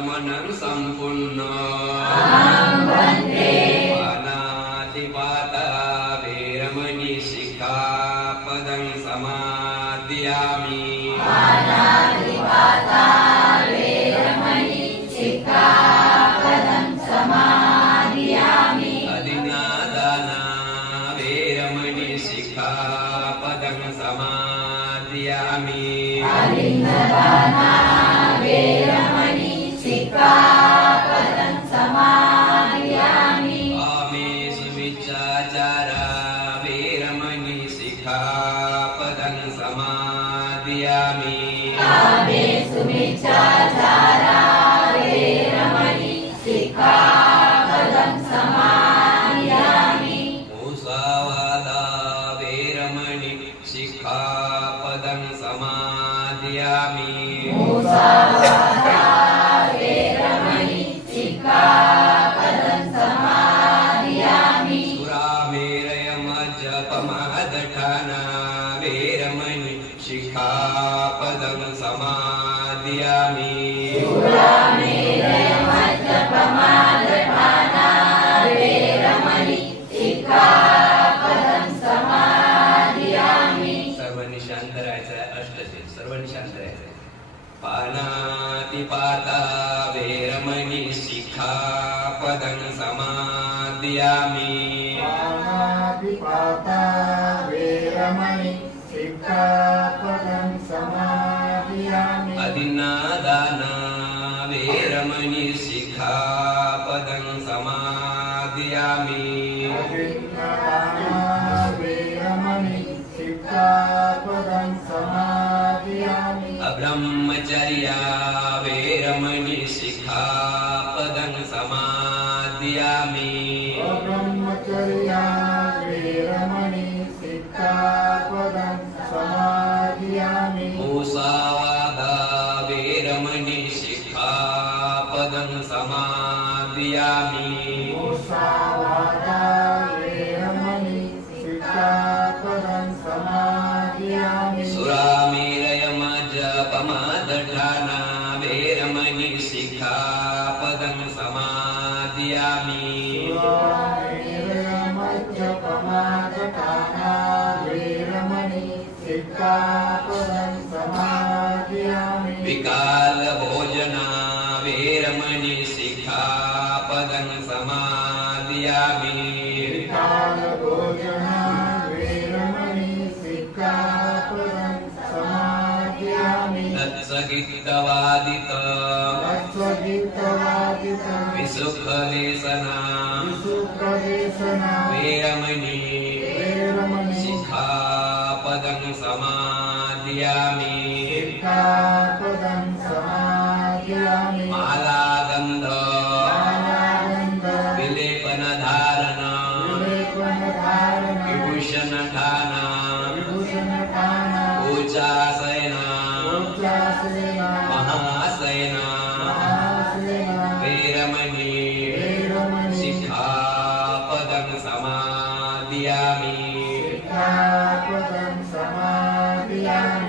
शमनं सम्पूर्णो पानातिपाता वेरमणि सिक्खापदं समादयामि अदिनादाना वेरमणि सिक्खापदं समादयामि आमेषु मिच्छाचारा वेरमणि सिक्खापदं समादयामि मुसावादा वेरमणि सिक्खापदं समादयामि सुरामेरयमज्जपमादठाना वेरमणि सिक्खापदं समादयामि सर्वांनी शांत राहायचं आहे. अष्टशे सर्वांनी शांत राहायचं आहे. पानातिपाता वेरमणि सिक्खापदं समादयामि अदिनादाना वेरमणि सिक्खापदं समादयामि अब्रह्मचर्या वेरमणि सिक्खापदं समादयामि मुसावादा वेरमणि सिक्खापदं समादयामि सुरामेरयमज्जपमादठाना वेरमणि सिक्खापदं समादयामि विकालभोजना वेरमणि सिक्खापदं समादयामि तत्सगितवादित विसुखलेसना वेरमणि सिक्खापदं समादयामि मालागन्ध विलेपनधारण विभूषणधाना उच्चासयना महासयना वेरमणि सिक्खापदं समादयामि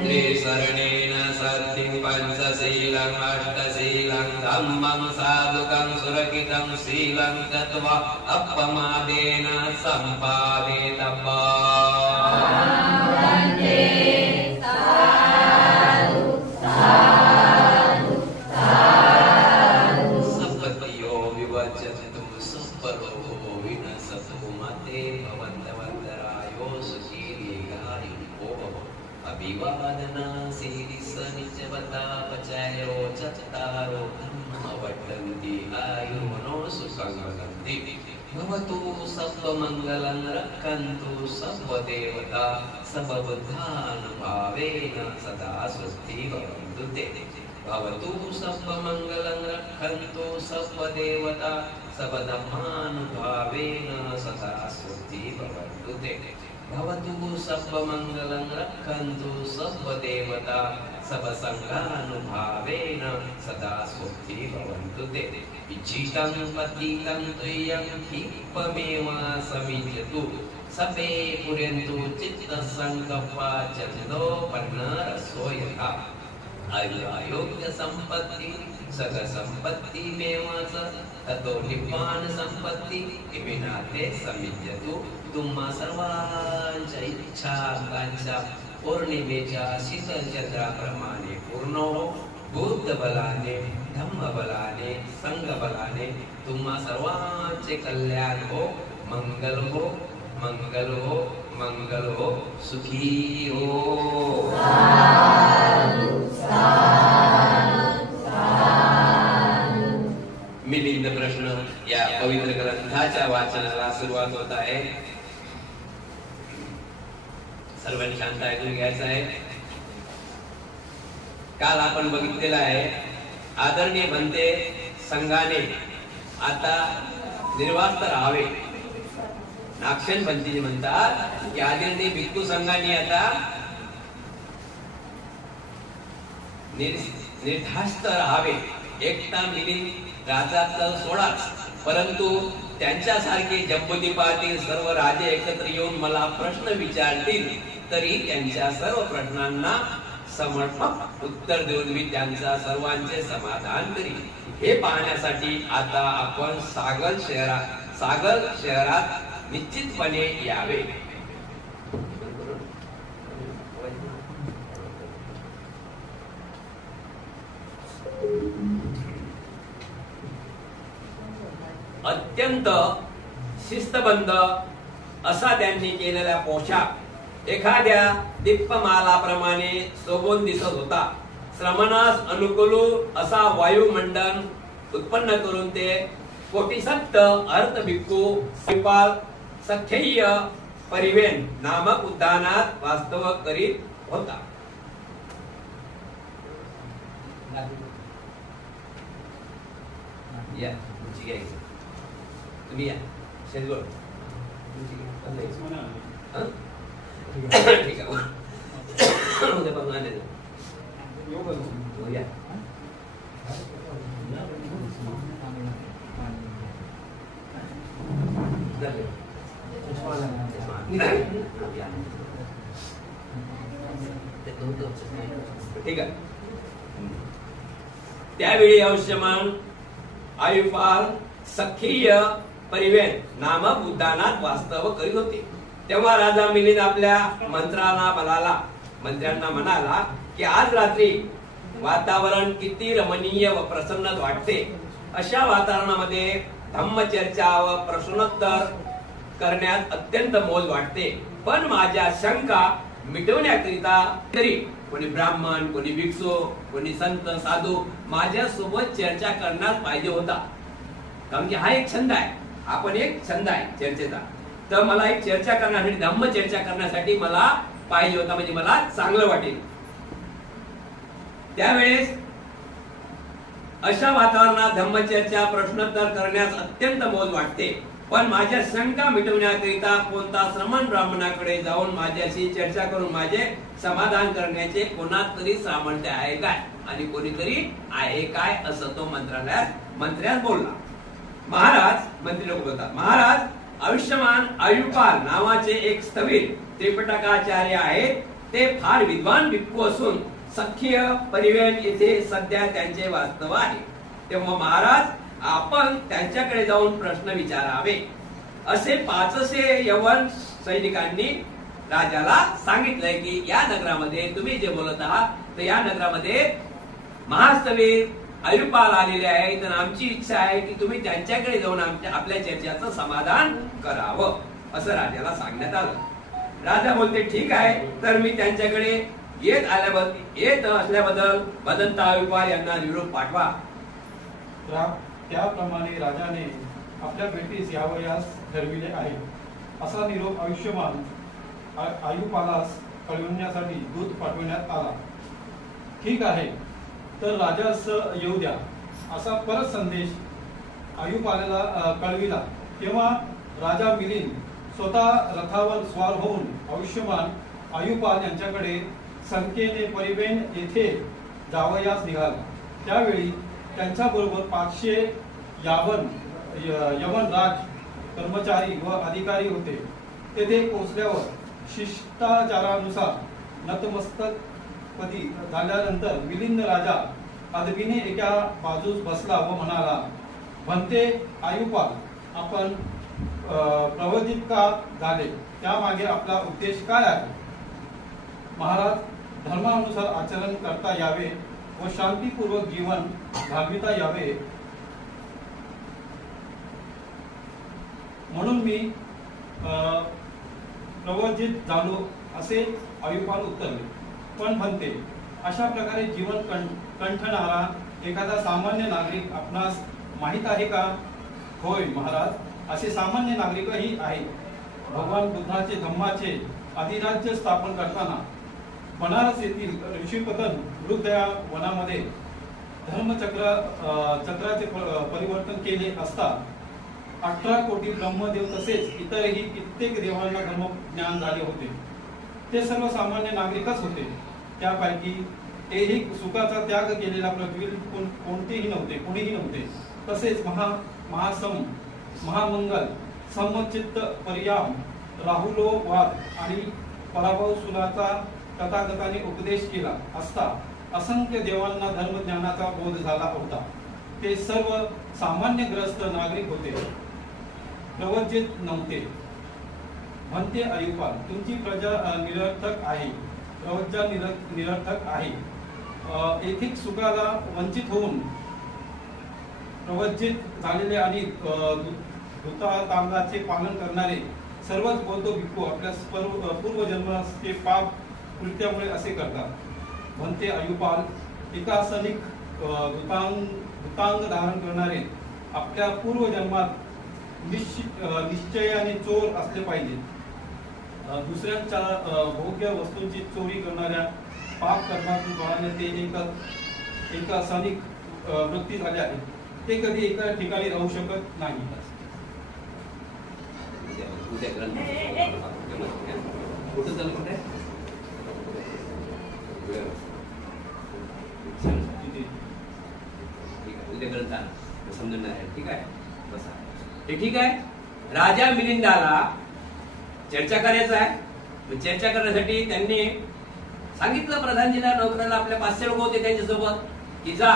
त्रिसरणेन सत्यं पंचशीलं अष्टशीलं धम्मं साधुकं सुरक्षितं शीलं तत्वा अपमादेन सम्पादितव्यम् सपत्यो विवचन्तु सपरो विनशतु मते भवन्तवन्तरायो सुखी दीर्घायुः अभिवादना सिरिसनिजवता पचायो चत्तारो धम्मवट्टन्ति आयुर्मनो सुखं वदन्ति भवतु सर्वमङ्गलं रक्षन्तु सर्वदेवता सर्वबुद्धानुभावेन सदा स्वस्तिर्भवन्तु ते भवतु सर्वमङ्गलं रक्षन्तु सर्वदेवता सर्वधर्मानुभावेन सदा स्वस्तिर्भवन्तु ते भवतु सर्वमङ्गलं रक्षन्तु सर्वदेवता सर्वसङ्गानुभावेन सदा स्वस्तिर्भवन्तु ते इच्छितं पतितं त्वयं क्षिपमेव समिज्यतु सपे पुर्यन्तु चित्तसङ्कल्पा चन्दोपन्नरसो यथा आयुरारोग्य सम्पत्ति सग संपत्ती मेवच ततो निपान संपत्ती इमिना ते समिज्यतु. तुम्हा सर्वांच्या इच्छा आकांक्षा पौर्णिमेच्या शीतल चंद्राप्रमाणे पूर्ण हो. बुद्ध बलाने, धम्म बलाने, संघ बलाने तुम्हा सर्वांचे कल्याण हो. मंगल हो, मंगल हो, मंगल हो. सुखी हो. मिलिंद प्रश्न या पवित्र ग्रंथाच्या वाचनाला सुरुवात होत आहे. सर्वांनी शांत ऐकून घ्यायचं आहे. काल आपण बघितलेलं आहे आदरणीय बनते संघाने आता निर्वास्त राहावे. नागसेन पंथी म्हणतात की आदरणीय भिक्खू संघाने आता निर्धास्त राहावे. एकटा मिलिंद राजाचा सोडाच, परंतु त्यांच्यासारखे जम्बुद्वीपातील सर्व राजे एकत्र येऊन मला प्रश्न विचारतील तरी त्यांच्या सर्व प्रश्नांना समर्पक उत्तर देऊन मी त्यांचा सर्वांचे समाधान करीन. हे पाहण्यासाठी आता आपण सागल शहरात निश्चितपणे यावे. अत्यंत शिस्तबद्ध असा त्यांनी केलेला पोशाख एखाद्या दीपमालाप्रमाणे शोभून दिसत होता. श्रमणास अनुकूल असा वायुमंडल उत्पन्न करून ते कोटीसप्त अर्थ भिक्खू श्रीपाल सख्येय परिवेन नामक उद्यानात वास्तव करीत होता. तुम्ही या शेतगोळ ठीक आहे. उद्या बघून आले या. ठीक आहे. त्यावेळी आयुष्यमान आयुपाल सख्येय परिवेन नामक उद्यानात वास्तव करीत होते. तेव्हा राजा मिलिंद आपल्या मंत्र्यांना म्हणाला की आज रात्री वातावरण किती रमणीय व प्रसन्न वाटते. अशा वातावरणामध्ये धम्मचर्चा व प्रश्नोत्तर करण्यात अत्यंत मौज वाटते. पण माझ्या शंका मिटवण्याकरिता तरी कोणी ब्राह्मण, कोणी भिक्षू, कोणी संत साधू माझ्या सोबत चर्चा करण्यास पाहिजे होता. कारण की हा एक छंद आहे, हा पण एक छंद आहे चर्चेचा. तर मला एक चर्चा करण्यासाठी, धम्म चर्चा करण्यासाठी मला पाहिजे होता, म्हणजे मला चांगलं वाटेल. त्यावेळेस अशा वातावरणात धम्मचर्चा प्रश्नोत्तर करण्यास अत्यंत मौज वाटते. पण माझ्या शंका मिटवण्याकरिता कोणता श्रमण ब्राह्मणाकडे जाऊन माझ्याशी चर्चा करून माझे समाधान करण्याचे कोणात तरी सामर्थ्य आहे काय आणि कोणीतरी आहे काय असं तो मंत्र्यास बोलला. मंत्री लोक बोलतात, महाराज आयुष्यमान आयुपाल नावाचे एक स्थवीर त्रिपिटकाचार्य आहेत. ते फार विद्वान भिक्खू असून सख्य परिवेन येथे सध्या त्यांचे वास्तव आहे. तेव्हा महाराज आपण त्यांच्याकडे जाऊन प्रश्न विचारावे असे 500 यवन सैनिकांनी राजाला सांगितलंय की या नगरामध्ये तुम्ही जे बोलत आहात तर या नगरामध्ये महास्थवीर आयुपाल आलेले आहेत. तर आमची इच्छा आहे की तुम्ही त्यांच्याकडे जाऊन आपल्या चर्चेचं समाधान करावं असं राजाला सांगण्यात आलं. राजा बोलते ठीक आहे, तर मी त्यांच्याकडे येत असल्याबद्दल भदंत आयुपाल यांना निरोप पाठवा. त्याप्रमाणे राजाने आपल्या भेटीस यावयास ठरविले आहे असा निरोप आयुष्यमान आयुपालास कळविण्यासाठी दूत पाठविण्यात आला. ठीक आहे, तर राजास येऊ द्या असा परत संदेश आयुपालाला कळविला. तेव्हा राजा मिलिंद स्वतः रथावर स्वार होऊन आयुष्यमान आयुपाल यांच्याकडे संख्येने परिवेन येथे जावयास निघाला. त्यावेळी त्यांच्या बरोबर 500 यवन राज कर्मचारी व अधिकारी होते. तेथे पोहोचल्यावर शिष्टाचारानुसार नतमस्तकपदी झाल्यानंतर मिलिंद राजा अदबीने एका बाजूस बसला व म्हणाला, म्हणते आयुपाल, आपण प्रवचित का झाले, त्यामागे आपला उद्देश काय आहे? महाराज, धर्मानुसार आचरण करता यावे व शांतीपूर्वक जीवन घालविता यावे म्हणून मी प्रवचित झालो, असे आयुपाल उत्तरले. पण म्हणते, अशा प्रकारे जीवन कंठणारा एखादा सामान्य नागरिक आपणास माहित आहे का? होय महाराज, असे सामान्य नागरिकही आहेत. भगवान बुद्धाचे धम्माचे अधिराज्य स्थापन करताना बनारस येथील ऋषिपतन मृगदया वनामध्ये चक्राचे परिवर्तन केले असता 18 कोटी ब्रह्मदेव तसेच इतरही कित्येक देवांना धर्मज्ञान झाले होते. ते सर्व सामान्य नागरिकच होते. त्यापैकी तेही सुखाचा त्याग केलेला प्रज्वलित कोणीही नव्हते. तसेच महामंगल समचित्त परियाम राहुलोवाद आणि पराभव सुलाचा तथागताने उपदेश केला असता असंख्य देवांना धर्मज्ञानाचा बोध झाला होता. ते सर्व सामान्यग्रस्त नागरिक होते, प्रवचित नव्हते. म्हणते आयुपाल, तुमची प्रजा निरर्थक आहे, प्रवज्जा निरर्थक आहे. ऐहिक सुखाला वंचित होऊन प्रवचित झालेले आणि धृतांगाचे पालन करणारे सर्वच बौद्ध भिक्खू आपल्या पूर्वजन्माचे पाप कृत्यामुळे असे करतात. म्हणते आयुपाल, एका सनिक धृतांग धारण करणारे आपल्या पूर्वजन्मात निश्चयाने चोर असले पाहिजे. दुसऱ्यांच्या भोग्य वस्तूंची चोरी करणाऱ्या पाप कर्मातून फळाने ते एका सनिक वृत्ती झाले आहे. ते कधी एका ठिकाणी राहू शकत नाही. समजणार आहे. ठीक आहे, बसा. ठीक आहे. राजा मिलिंदाला चर्चा करायचं आहे. चर्चा करण्यासाठी त्यांनी सांगितलं प्रधानजीला, नोकराला, आपल्या 500 लोक होते त्यांच्यासोबत, की जा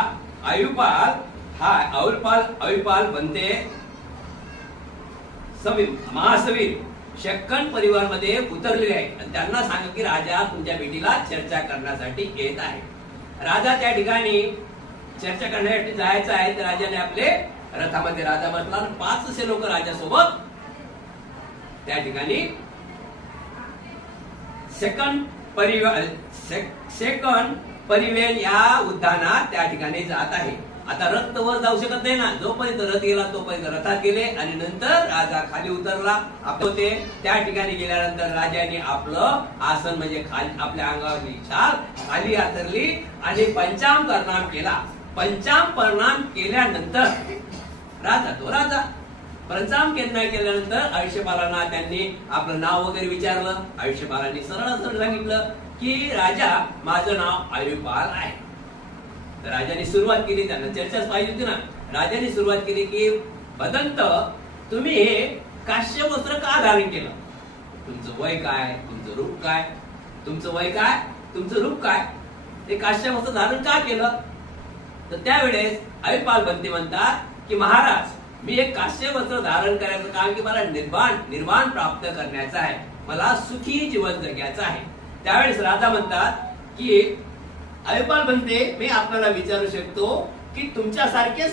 आयुपाल बनते महासवीर शक्कन परिवार मध्ये उतरलेले आहेत आणि त्यांना सांगा की राजा तुमच्या भेटीला चर्चा करण्यासाठी येत आहे. राजा त्या ठिकाणी चर्चा करण्यासाठी जायचं आहे. तर राजाने आपले रथामध्ये राजा बसला, 500 लोक राजासोबत त्या ठिकाणी सेकंड परिवेन या उद्यानात त्या ठिकाणी जात आहे. आता रथ वर जाऊ शकत नाही ना, जोपर्यंत रथ गेला तोपर्यंत रथात गेले आणि नंतर राजा खाली उतरला. होते त्या ठिकाणी गेल्यानंतर राजाने आपलं आसन म्हणजे आपल्या अंगावरली छाल खाली आतरली आणि पंचाम प्रणाम केला. पंचाम प्रणाम केल्यानंतर राजा पंचाम केल्यानंतर आयुष्यपालांना त्यांनी आपलं नाव वगैरे विचारलं. आयुष्यपालांनी सरळ सांगितलं की राजा, माझं नाव आयुपाल आहे. तर राजाने सुरुवात केली, त्यांना चर्चाच पाहिजे होती ना. राजाने सुरुवात केली की भदंत, तुम्ही हे काश्य वस्त्र का धारण केलं? तुमचं वय काय, तुमचं रूप काय, तुमचं वय काय, तुमचं रूप काय, ते काश्य वस्त्र धारण का केलं? तर त्यावेळेस आयुपाल बनते म्हणतात की महाराज, मी एक काश्य वस्त्र धारण करायचं कारण की मला निर्वाण प्राप्त करण्याचं आहे, मला सुखी जीवन जगायचं आहे. त्यावेळेस राजा म्हणतात की आयुपाल बनते, मी आपल्याला विचारू शकतो की तुमच्यासारखे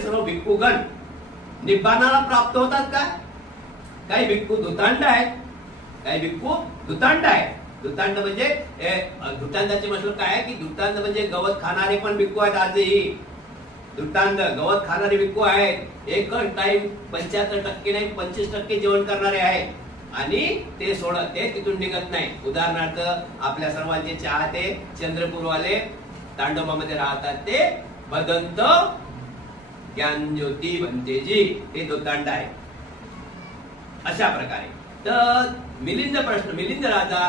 सर्व भिक्खूगण निब्बाणाला प्राप्त होतात का? काही भिक्खू धुतांड आहेत, काही भिक्खू धुतांड आहेत. धुतांड म्हणजे धुतांडाचे मतलब काय आहे की धुतांड म्हणजे गवत खाणारे पण भिक्खू आहेत. आजही धुतांड गवत खाणारे भिक्खू आहेत. एक टाइम 75% नाही 25% जेवण करणारे आहेत आणि ते सोडत ते तिथून निघत नाही. उदाहरणार्थ आपल्या सर्वांचे चाहते चंद्रपूरवाले तांडोबामध्ये राहतात, ते भदंत ज्ञानज्योती बनतेजी, ते धुतांड आहे. अशा प्रकारे तर मिलिंद राजा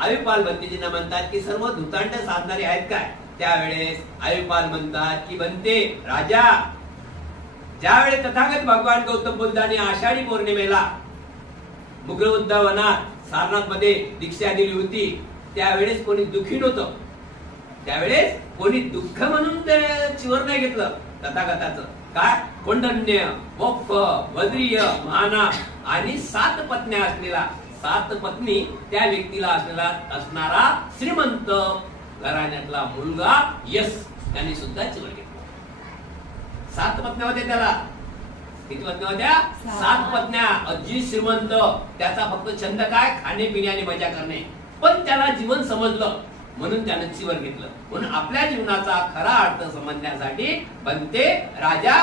आयुपाल बनतेजींना म्हणतात की सर्व धुतांड साधणारे आहेत काय? त्यावेळेस आयुपाल म्हणतात की बनते राजा, ज्यावेळेस तथागत भगवान गौतम बुद्धाने आषाढी पौर्णिमेला मुग्रवृंदावनात सारनाथ मध्ये दीक्षा दिली होती, त्यावेळेस कोणी दुखी नव्हतं. त्यावेळेस कोणी दुःख म्हणून ते चिवर नाही घेतलं तथागताचं. काय कोंडन्य, मोक्ष, वज्रीय, माना आणि 7 पत्न्या असलेला, 7 पत्नी त्या व्यक्तीला असणारा श्रीमंत घराण्यातला मुलगा यश त्यांनी सुद्धा चिवर घेतला. 7 पत्न्या होत्या त्याला. किती पत्न्या होत्या? 7 पत्न्या. अजी श्रीमंत. त्याचा फक्त छंद काय? खाणे पिणे आणि मजा करणे. पण त्याला जीवन समजलं म्हणून त्यानं चिवर घेतलं. म्हणून आपल्या जीवनाचा खरा अर्थ समजण्यासाठी बनते राजा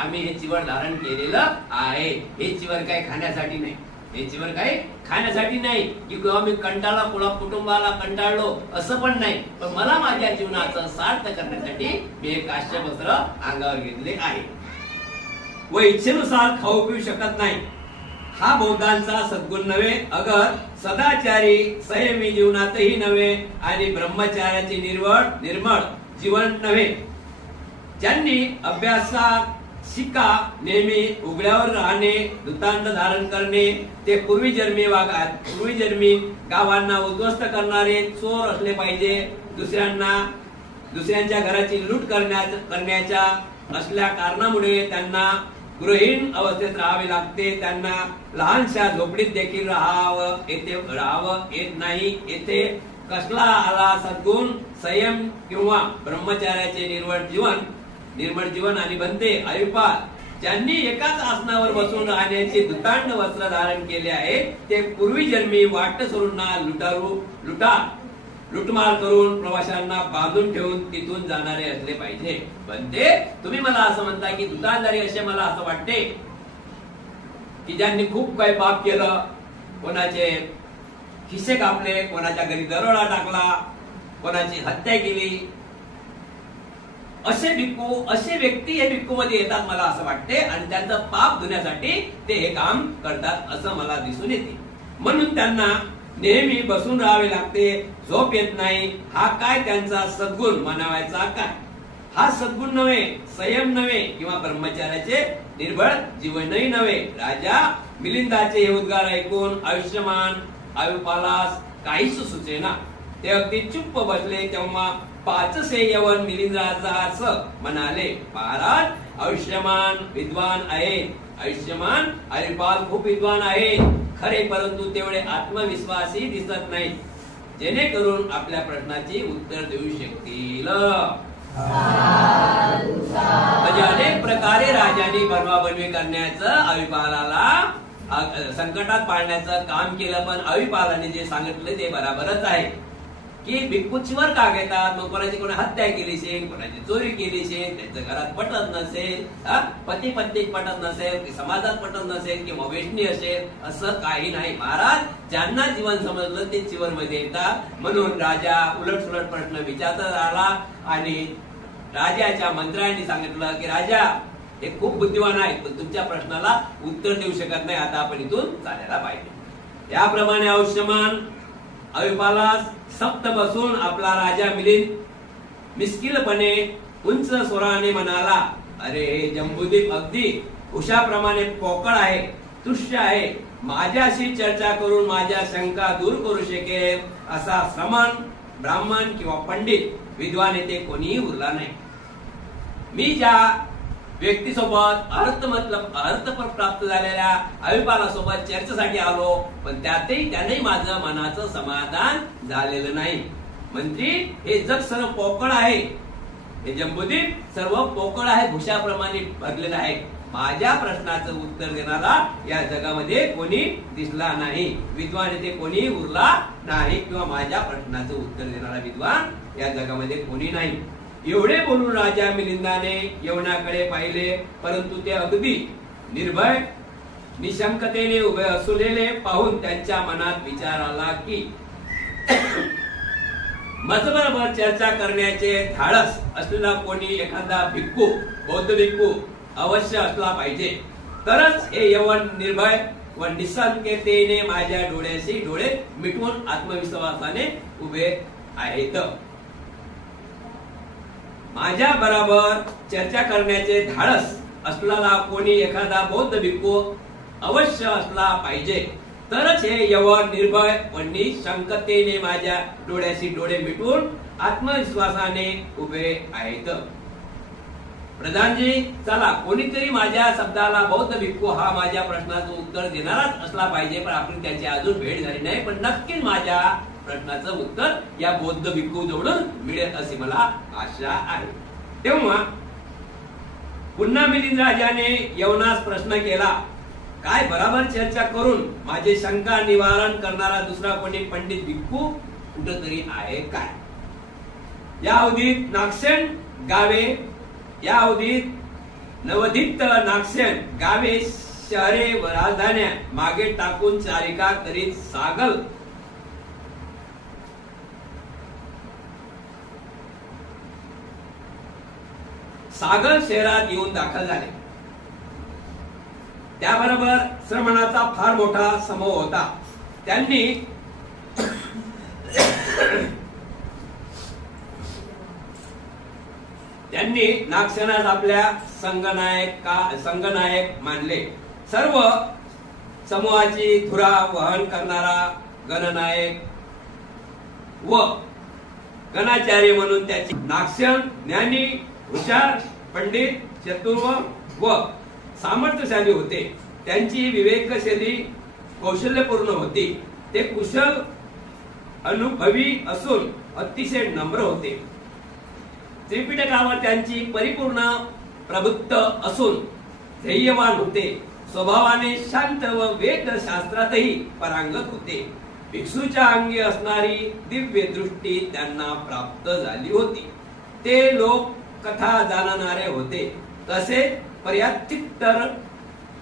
आम्ही हे चिवर धारण केलेलं आहे. हे चिवर काही खाण्यासाठी नाही. हे चिवर काही खाण्यासाठी नाही की मी कंटाळला, कुटुंबाला कंटाळलो असं पण नाही. पण मला माझ्या जीवनाचं सार्थ करण्यासाठी मी हे काश्य वस्त्र अंगावर घेतले आहे. व इच्छेनुसार खाऊ पिऊ शकत नाही. हा बौद्धांचा सद्गुण नव्हे, अगर सदाचारी संयमी जीवनातही नव्हे आणि ब्रह्मचार्याचे निर्मळ जीवन नव्हे. ज्यांनी अभ्यासात शिका नेहमी उघड्यावर राहणे, दुतांड धारण करणे, ते पूर्वीजन्मी गावांना उद्ध्वस्त करणारे चोर असले पाहिजे. दुसऱ्यांच्या घराची लूट करण्याच्या असल्या कारणामुळे त्यांना गृहीण अवस्थेत राहावे लागते. त्यांना लहानशा झोपडीत देखील राहावं येत नाही. येथे कसला आला सद्गुण, संयम किंवा ब्रह्मचार्याचे निर्मळ जीवन आणि बनते अविपाल. ज्यांनी एकाच आसनावर बसून राहण्याचे दुतांड वस्त्र धारण केले आहे ते पूर्वीजन्मी वाटसरूंना लुटमार करून प्रवाशांना बांधून ठेवून तिथून जाणारे असले पाहिजे. पण ते तुम्ही मला असं म्हणता की दुकानदारी असे, मला असं वाटते की ज्यांनी खूप काही पाप केलं, कोणाचे खिसे कापले, कोणाच्या घरी दरोडा टाकला, कोणाची हत्या केली, असे व्यक्ती हे भिक्खू मध्ये येतात मला असं वाटते. आणि त्यांचं पाप धुण्यासाठी ते हे काम करतात असं मला दिसून येते. म्हणून त्यांना नेहमी बसून राहावे लागते, झोप येत नाही. हा काय त्यांचा सद्गुण म्हणावायचा काय? हा सद्गुण नव्हे, संयम नव्हे किंवा ब्रह्मचार्याचे निर्भळ जीवनही नव्हे. राजा मिलिंदाचे हे उद्गार ऐकून आयुष्यमान आयुपालास काहीच सुचेना. ते अगदी चुप्प बसले. तेव्हा 500 यवन मिलिंदाचा असं म्हणाले, महाराज आयुष्यमान विद्वान आहेत. आयुष्यमान आयुपाल खूप विद्वान आहेत खरे, परंतु तेवढे आत्मविश्वासही दिसत नाही जेणेकरून आपल्या प्रश्नाची उत्तर देऊ शकतील. म्हणजे अनेक प्रकारे राजाने बनवाबनवी करण्याचं अविपालाला संकटात पाडण्याचं काम केलं. पण अविपालाने जे सांगितलं ते बरोबरच आहे की भिक्खूचीवर का घेतात. मग कोणाची हत्या केली असेल, कोणाची चोरी केली असेल, त्यांच्या घरात पटत नसेल, पती पत्नीत पटत नसेल, समाजात पटत नसेल किंवा वेष्णी असेल, असं काही नाही. महाराज ज्यांना जीवन समजलं ते चिवर मध्ये येतात. म्हणून राजा उलटसुलट प्रश्न विचारत आला आणि राजाच्या मंत्र्यांनी सांगितलं की राजा हे खूप बुद्धिमान आहेत, पण तुमच्या प्रश्नाला उत्तर देऊ शकत नाही. आता आपण इथून चालायला पाहिजे. त्याप्रमाणे आयुष्यमान अविपालास सप्त बसून आपला राजा मिलिंद मिस्किलपणे उंच स्वराने म्हणाला, अरे हे जंबूद्वीप अगदी उषाप्रमाणे पोकळ आहे, तुष्य आहे. माझ्याशी चर्चा करून माझ्या शंका दूर करू शकेल असा श्रमण ब्राह्मण किंवा पंडित विद्वान येथे कोणीही उरला नाही. मी ज्या व्यक्तीसोबत अर्थ प्राप्त झालेल्या अविपालासोबत चर्चेसाठी आलो, पण त्याने माझं मनाचं समाधान झालेलं नाही. मंत्री हे जग सर्व पोकळ आहे, हे जंबूद्वीप सर्व पोकळ आहे, भुशाप्रमाणे भरलेलं आहे. माझ्या प्रश्नाचं उत्तर देणारा या जगामध्ये कोणी दिसला नाही. विद्वान येथे कोणी उरला नाही किंवा माझ्या प्रश्नाचं उत्तर देणारा विद्वान या जगामध्ये कोणी नाही. एवढे बोलून राजा मिलिंदाने यवनाकडे पाहिले, परंतु ते अगदी निर्भय निशंकतेने उभे असलेले पाहून त्यांच्या मनात विचार आला की माझ्याबरोबर चर्चा करण्याचे धाडस असलेला कोणी एखादा भिक्खू, बौद्ध भिक्खू अवश्य असला पाहिजे. तरच हे यवन निर्भय व निसंकेतेने माझ्या डोळ्याशी डोळे मिटवून आत्मविश्वासाने उभे आहेत. माझ्या बरोबर चर्चा करण्याचे धाडस असलेला कोणी एखादा बौद्ध भिक्खू अवश्य असला पाहिजे. तरच हे यवन निर्भय व निशंकतेने माझ्या डोळ्याशी डोळे मिटून आत्मविश्वासाने उभे आहेत. प्रधानजी, चला कोणीतरी माझ्या शब्दाला बौद्ध भिक्खू हा माझ्या प्रश्नाचं उत्तर देणाराच असला पाहिजे, पण आपली त्याची अजून भेट झाली नाही. पण नक्कीच माझ्या प्रश्नाचं उत्तर या बौद्ध भिक्खू जवळून मिळेल अशी मला आशा आहे. तेव्हा पुन्हा मिलिंद राजाने यवनास प्रश्न केला, काय बराबर चर्चा करून माझे शंका निवारण करणारा दुसरा कोणी पंडित भिक्खू कुठंतरी आहे काय? या अवधीत नागसेन गावे, या अवधीत नवोदित नागसेन गावे, शहरे व राजधान्या मागे टाकून चारिका करीत सागल शहरात येऊन दाखल झाले. त्याबरोबर श्रमणाचा फार मोठा समूह होता. त्यांनी नागसेनास आपल्या संगनायक मानले. सर्व समूहाची धुरा वहन करणारा गणनायक व गणाचार्य म्हणून त्याची नागसेन ज्ञानी, हुशार, पंडित, चतुर व सामर्थ्यशाली होते. त्यांची विवेकशैली कौशल्यपूर्ण होती. ते कुशल, अनुभवी असून अतिशय नम्र होते. त्रिपिटकावर त्यांची परिपूर्ण प्रभुत्व असून ध्येयवान होते. स्वभावाने शांत व वेदशास्त्रातही पारंगत होते. भिक्षूच्या अंगी असणारी दिव्य दृष्टी त्यांना प्राप्त झाली होती. ते लोक कथा जाणणारे होते. तसेच पर्यात्तर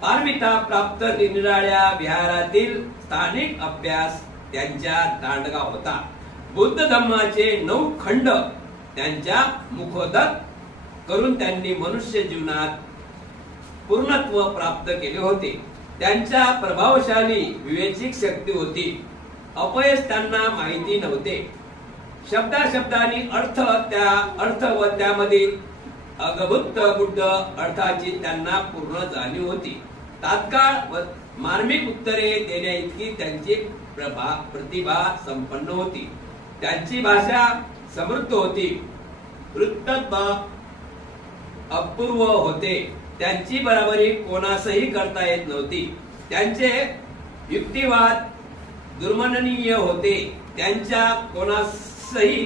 पारमिता प्राप्त निराळ्या विहारातील स्थानिक अभ्यास त्यांच्या दांडगा होता. बुद्ध धम्माचे 9 खंड त्यांच्या मुखोदक करून त्यांनी मनुष्य जीवनात पूर्णत्व प्राप्त केले होते. त्यांच्या प्रभावशाली विवेचक शक्ती होती. अपयश त्यांना माहिती नव्हते. शब्दाशब्दांनी अर्थ व त्यामधील अगभुत बुद्ध अर्थाची त्यांना पूर्ण जाणीव होती. तात्काळ व मार्मिक उत्तरे देण्या इतकी त्यांची प्रतिभा संपन्न होती. त्यांची भाषा समृद्ध होती. वृत्तत्व अपूर्व होते. त्यांची बराबरी कोणासही करता येत नव्हती. त्यांचे युक्तिवाद दुर्मननीय होते. त्यांच्या कोणासही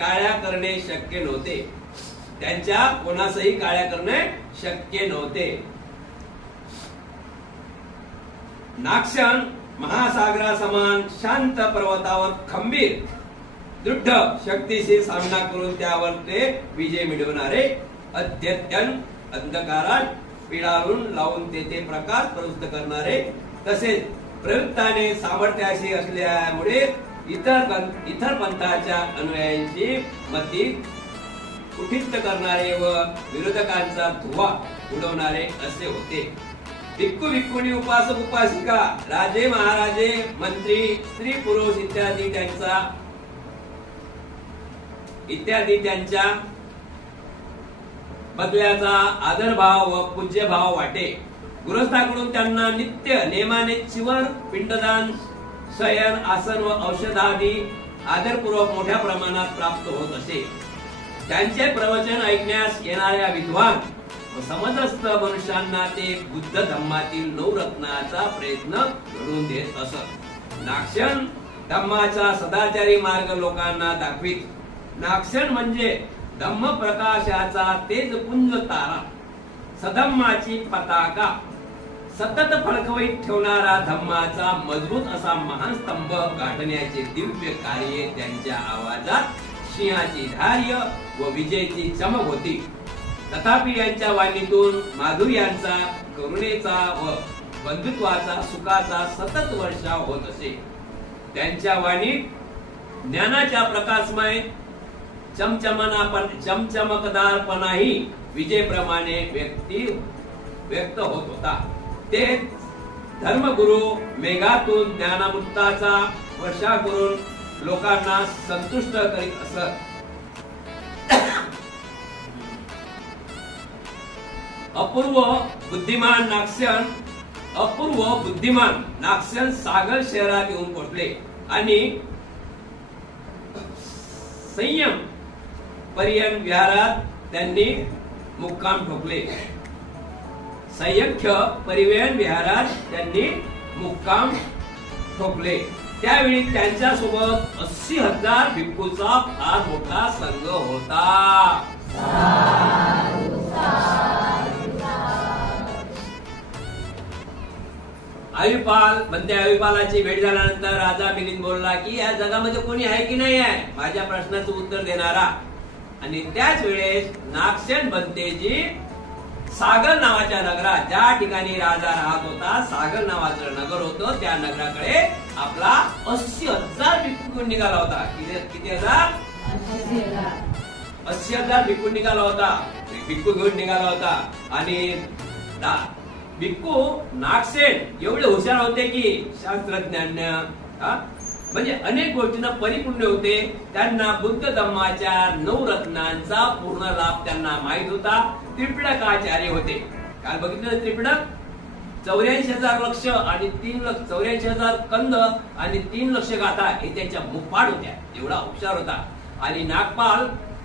काळ्या करणे शक्य नव्हते. नागसेन महासागरासमान शांत पर्वतावर खंबीर दृढ शक्तीशी सामना करून त्यावर ते विजय मिळवणारे, अद्यतन अंधकारात पिळारून लावून तेथे प्रकाश प्रवृत्त करणारे, तसेच प्रवृत्ताने सामर्थ्याशी असल्यामुळे इतर पंथाच्या अनुयायांची मती कुठित करणारे व विरोधकांचा धुवा उडवणारे असे होते. भिक्खू भिक्खुणी, उपासक उपासिका, राजे महाराजे, मंत्री, स्त्री पुरुष इत्यादी त्यांच्या बदल्याचा आदरभाव व पूज्यभाव वाटे. गृहस्थाकडून त्यांना नित्य नेमाने चिवर, पिंडदान, शयन, आसन व औषधादी आदरपूर्वक मोठ्या प्रमाणात प्राप्त होत असे. त्यांचे प्रवचन ऐकण्यास येणाऱ्या विद्वान व समजस्थ मनुष्यांना ते बुद्ध धम्मातील 9 रत्नाचा प्रयत्न घडवून देत असत. नागसेन धम्माचा सदाचारी मार्ग लोकांना दाखवित. नागसेन म्हणजे धम्म प्रकाशाचा तेजपुंज तारा, सधम्माची पताका, सतत फडकवत ठेवणारा धम्माचा मजबूत असा महान स्तंभ गाठण्याचे दिव्य कार्य त्यांच्या आवाजात सिंहाची धार्य व विजयची चमक होती. तथापि यांच्या वाणीतून माधुर्यांचा, करुणेचा व बंधुत्वाचा, सुखाचा सतत वर्षाव होत असे. त्यांच्या वाणीत ज्ञानाच्या प्रकाशमय चमचमकदारपणाही विजयप्रमाणे व्यक्त होत होता. ते धर्मगुरु मेघातून ज्ञानामृताचा वर्षा करून लोकांना संतुष्ट करीत असत. अपूर्व बुद्धिमान नागसेन अपूर्व बुद्धिमान नागसेन सागर शहरात येऊन पोहोचले आणि संयम परियन विहारात त्यांनी मुक्काम ठोकले. संयख्य परिवहन विहारात त्यांनी मुक्काम ठोकले. त्यावेळी त्यांच्या सोबत 80,000 भिक्खूचा फार मोठा संघ होता. आयुपाल म्हणते, आयुपालाची भेट झाल्यानंतर राजा मिलिंद बोलला की या जगामध्ये कोणी आहे की नाही आहे माझ्या प्रश्नाचं उत्तर देणारा. आणि त्याच वेळेस नागसेन बनतेजी सागर नावाच्या नगरात, ज्या ठिकाणी राजा राहत होता, सागर नावाचं नगर होतं, त्या नगराकडे आपला 80,000 भिक्खू घेऊन निघाला होता. किती हजार? 80,000 भिक्खू निघाला होता. भिक्खू घेऊन निघाला होता. आणि भिक्खू नागसेन एवढे हुशार होते की शास्त्रज्ञान्य म्हणजे अनेक गोष्टींना परिपूर्ण होते. त्यांना बुद्ध धम्माच्या 9 रत्नांचा पूर्ण लाभ त्यांना माहित होता. त्रिपिटकाचार्य होते. काल बघितलं त्रिपिटक 84,000 लक्ष आणि 84,000 कंद आणि 3 लक्ष गाथा हे त्यांच्या मुखपाठ होत्या. एवढा हुशार होता. आणि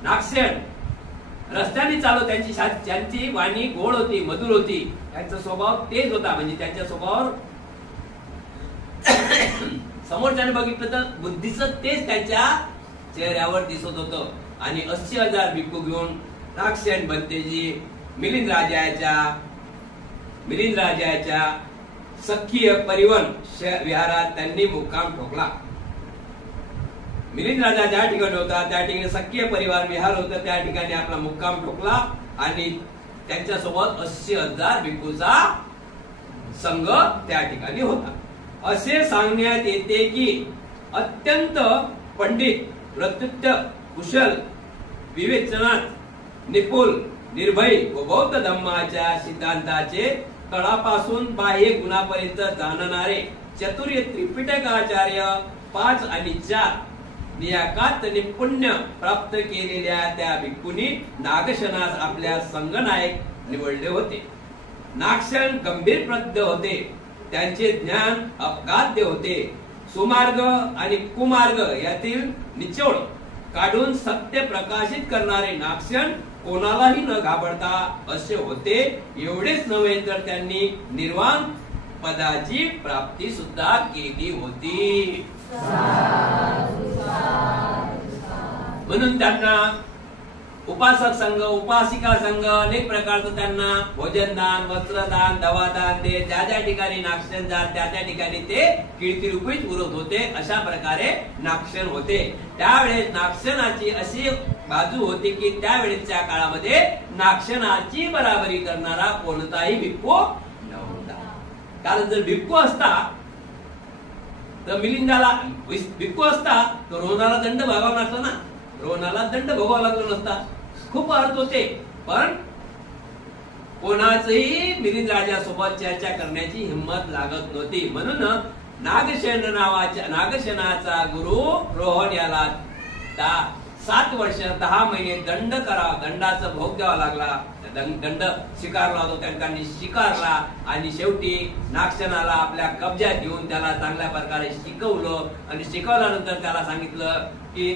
नागसेन रस्त्याने चालू त्यांची वाणी गोड होती, मधुर होती. त्यांचा स्वभाव तेज होता. म्हणजे त्यांच्या स्वभावावर समोरच्याने बघितलं तर बुद्धीचं तेज त्यांच्या चेहऱ्यावर दिसत होतं. आणि 80,000 भिक्खू घेऊन नागसेन बनतेजी मिलिंद राजाच्या सख्य परिवहन विहारात त्यांनी मुक्काम ठोकला. मिलिंद राजा ज्या ठिकाणी होता त्या ठिकाणी सख्य परिवार विहार होता, त्या ठिकाणी आपला मुक्काम ठोकला. आणि त्यांच्या सोबत 80,000 भिक्खूचा संघ त्या ठिकाणी होता. असे सांगण्यात येते की अत्यंत पंडित, वक्तृत्व कुशल, विवेचनात निपुण, निर्भय व बौद्ध धम्माच्या सिद्धांताचे तळापासून बाह्य गुणापर्यंत जाणणारे चतुर्य त्रिपिटकाचार्य 5 आणि 4 नियाकात निपुण्य प्राप्त केलेल्या त्या भिक्खूंनी नागसेनास आपल्या संघनायक निवडले होते. नागसेन गंभीर प्रज्ञ होते. त्यांचे ज्ञान अगाध्य होते. सुमार्ग आणि कुमार्ग यातील निचोड काढून सत्य प्रकाशित करणारे नागसेन कोणालाही न घाबरता असे होते. एवढेच नव्हे तर त्यांनी निर्वाण पदाची प्राप्ती सुद्धा केली होती. म्हणून त्यांना उपासक संघ, उपासिका संघ, अनेक प्रकारचं त्यांना भोजनदान, वस्त्रदान, दवादान ते ज्या ज्या ठिकाणी नागसेन जात त्या त्या ठिकाणी ते कीर्तिरूपीच उरत होते. अशा प्रकारे नागसेन होते. त्यावेळेस नागसेनाची अशी बाजू होती की त्यावेळेसच्या काळामध्ये नागसेनाची बराबरी करणारा कोणताही भिक्खू नव्हता. कारण जर भिक्खू असता तर मिलिंदाला भिक्खू असता तर रोहनाला दंड भोगावा नसता ना. रोहनाला दंड भोगावा लागला नसता. खूप अर्थ होते. पण कोणाचंही मिलिंद राजासोबत चर्चा करण्याची हिंमत लागत नव्हती. म्हणून नागसेनाचा गुरु रोहन याला 7 वर्ष 10 महिने दंडाचा भोग द्यावा लागला. दंड स्वीकारला होता. त्यांनी स्वीकारला आणि शेवटी नागसेनाला आपल्या कब्जात घेऊन त्याला चांगल्या प्रकारे शिकवलं. आणि शिकवल्यानंतर त्याला सांगितलं की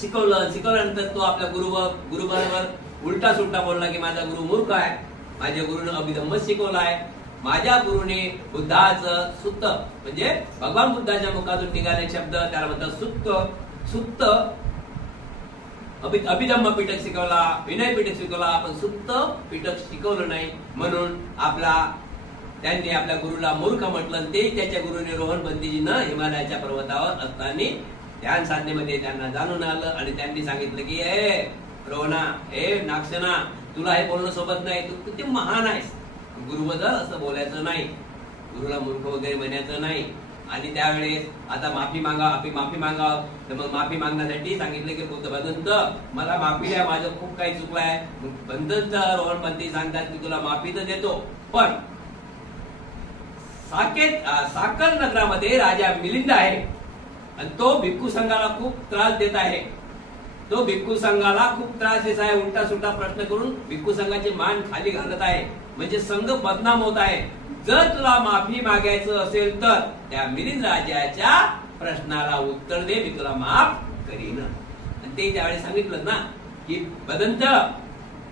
शिकवल्यानंतर तो आपल्या गुरुबरोबर उलटा सुलटा बोलला की माझा गुरु मूर्ख आहे. माझ्या गुरुने अभिधम्म शिकवलाय. माझ्या गुरुने बुद्धाचं सुत्त म्हणजे भगवान बुद्धाच्या मुखातून निघाले शब्द त्याला म्हणतात सुत्त अभिधम्म पिटक शिकवला, विनय पिटक शिकवला, आपण सुत्त पिटक शिकवलं नाही. म्हणून त्यांनी आपल्या गुरुला मूर्ख म्हटलं. ते त्याच्या गुरुने रोहन पंथीजीनं हिमालयाच्या पर्वतावर असताना ध्यान साधनेमध्ये त्यांना जाणून आलं आणि त्यांनी सांगितलं की रोहना, नागसेना, तुला हे बोलणं सोबत नाही. तू किती महान आहेस. गुरुबद्दल असं बोलायचं नाही. गुरुला मूर्ख वगैरे म्हणायचं नाही. आणि त्यावेळेस आता माफी मागा. तर मग माफी मागण्यासाठी सांगितलं की भगवंत मला माफी द्या, माझं खूप काही चुकलंय. भगवंत रोहनपंथी सांगतात की तुला माफी तर देतो, पण साकर नगरामध्ये राजा मिलिंद आहे आणि तो भिक्खू संघाला खूप त्रास देत आहे. तो भिक्खू संघाला खूप त्रास देत आहे, उलटा सुलटा प्रश्न करून भिक्खू संघाची मान खाली घालत आहे, म्हणजे संघ बदनाम होत आहे. जर तुला माफी मागायचं असेल तर त्या मिलिंद राजाच्या प्रश्नाला उत्तर दे, मी तुला माफ करीन. आणि ते त्यावेळेस सांगितलं ना की बदंत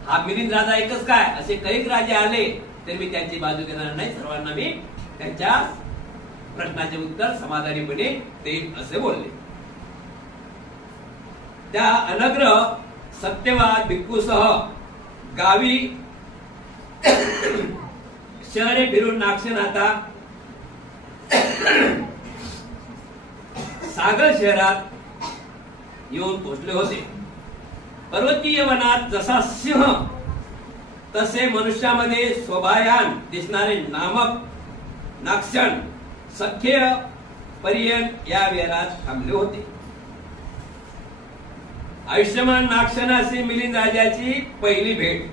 हा मिलिंद राजा एकच काय, असे कैक राजे आले तर मी त्यांची बाजू घेणार नाही, सर्वांना मी त्यांच्या प्रश्नाचे उत्तर समाधानीपणे देईन असे बोलले. त्या अनग्र सत्यवाद भिक्खूसह गावी शहरे फिरून नागसेनाथा सागर शहरात येऊन पोहोचले होते. पर्वतीय वनात जसा सिंह तसे मनुष्यामध्ये स्वभायान दिसणारे नामक नागक्षण सख्य पर्यंत या विहारात थांबले होते. आयुष्यमान नागक्षणाशी मिलिंद राजाची पहिली भेट.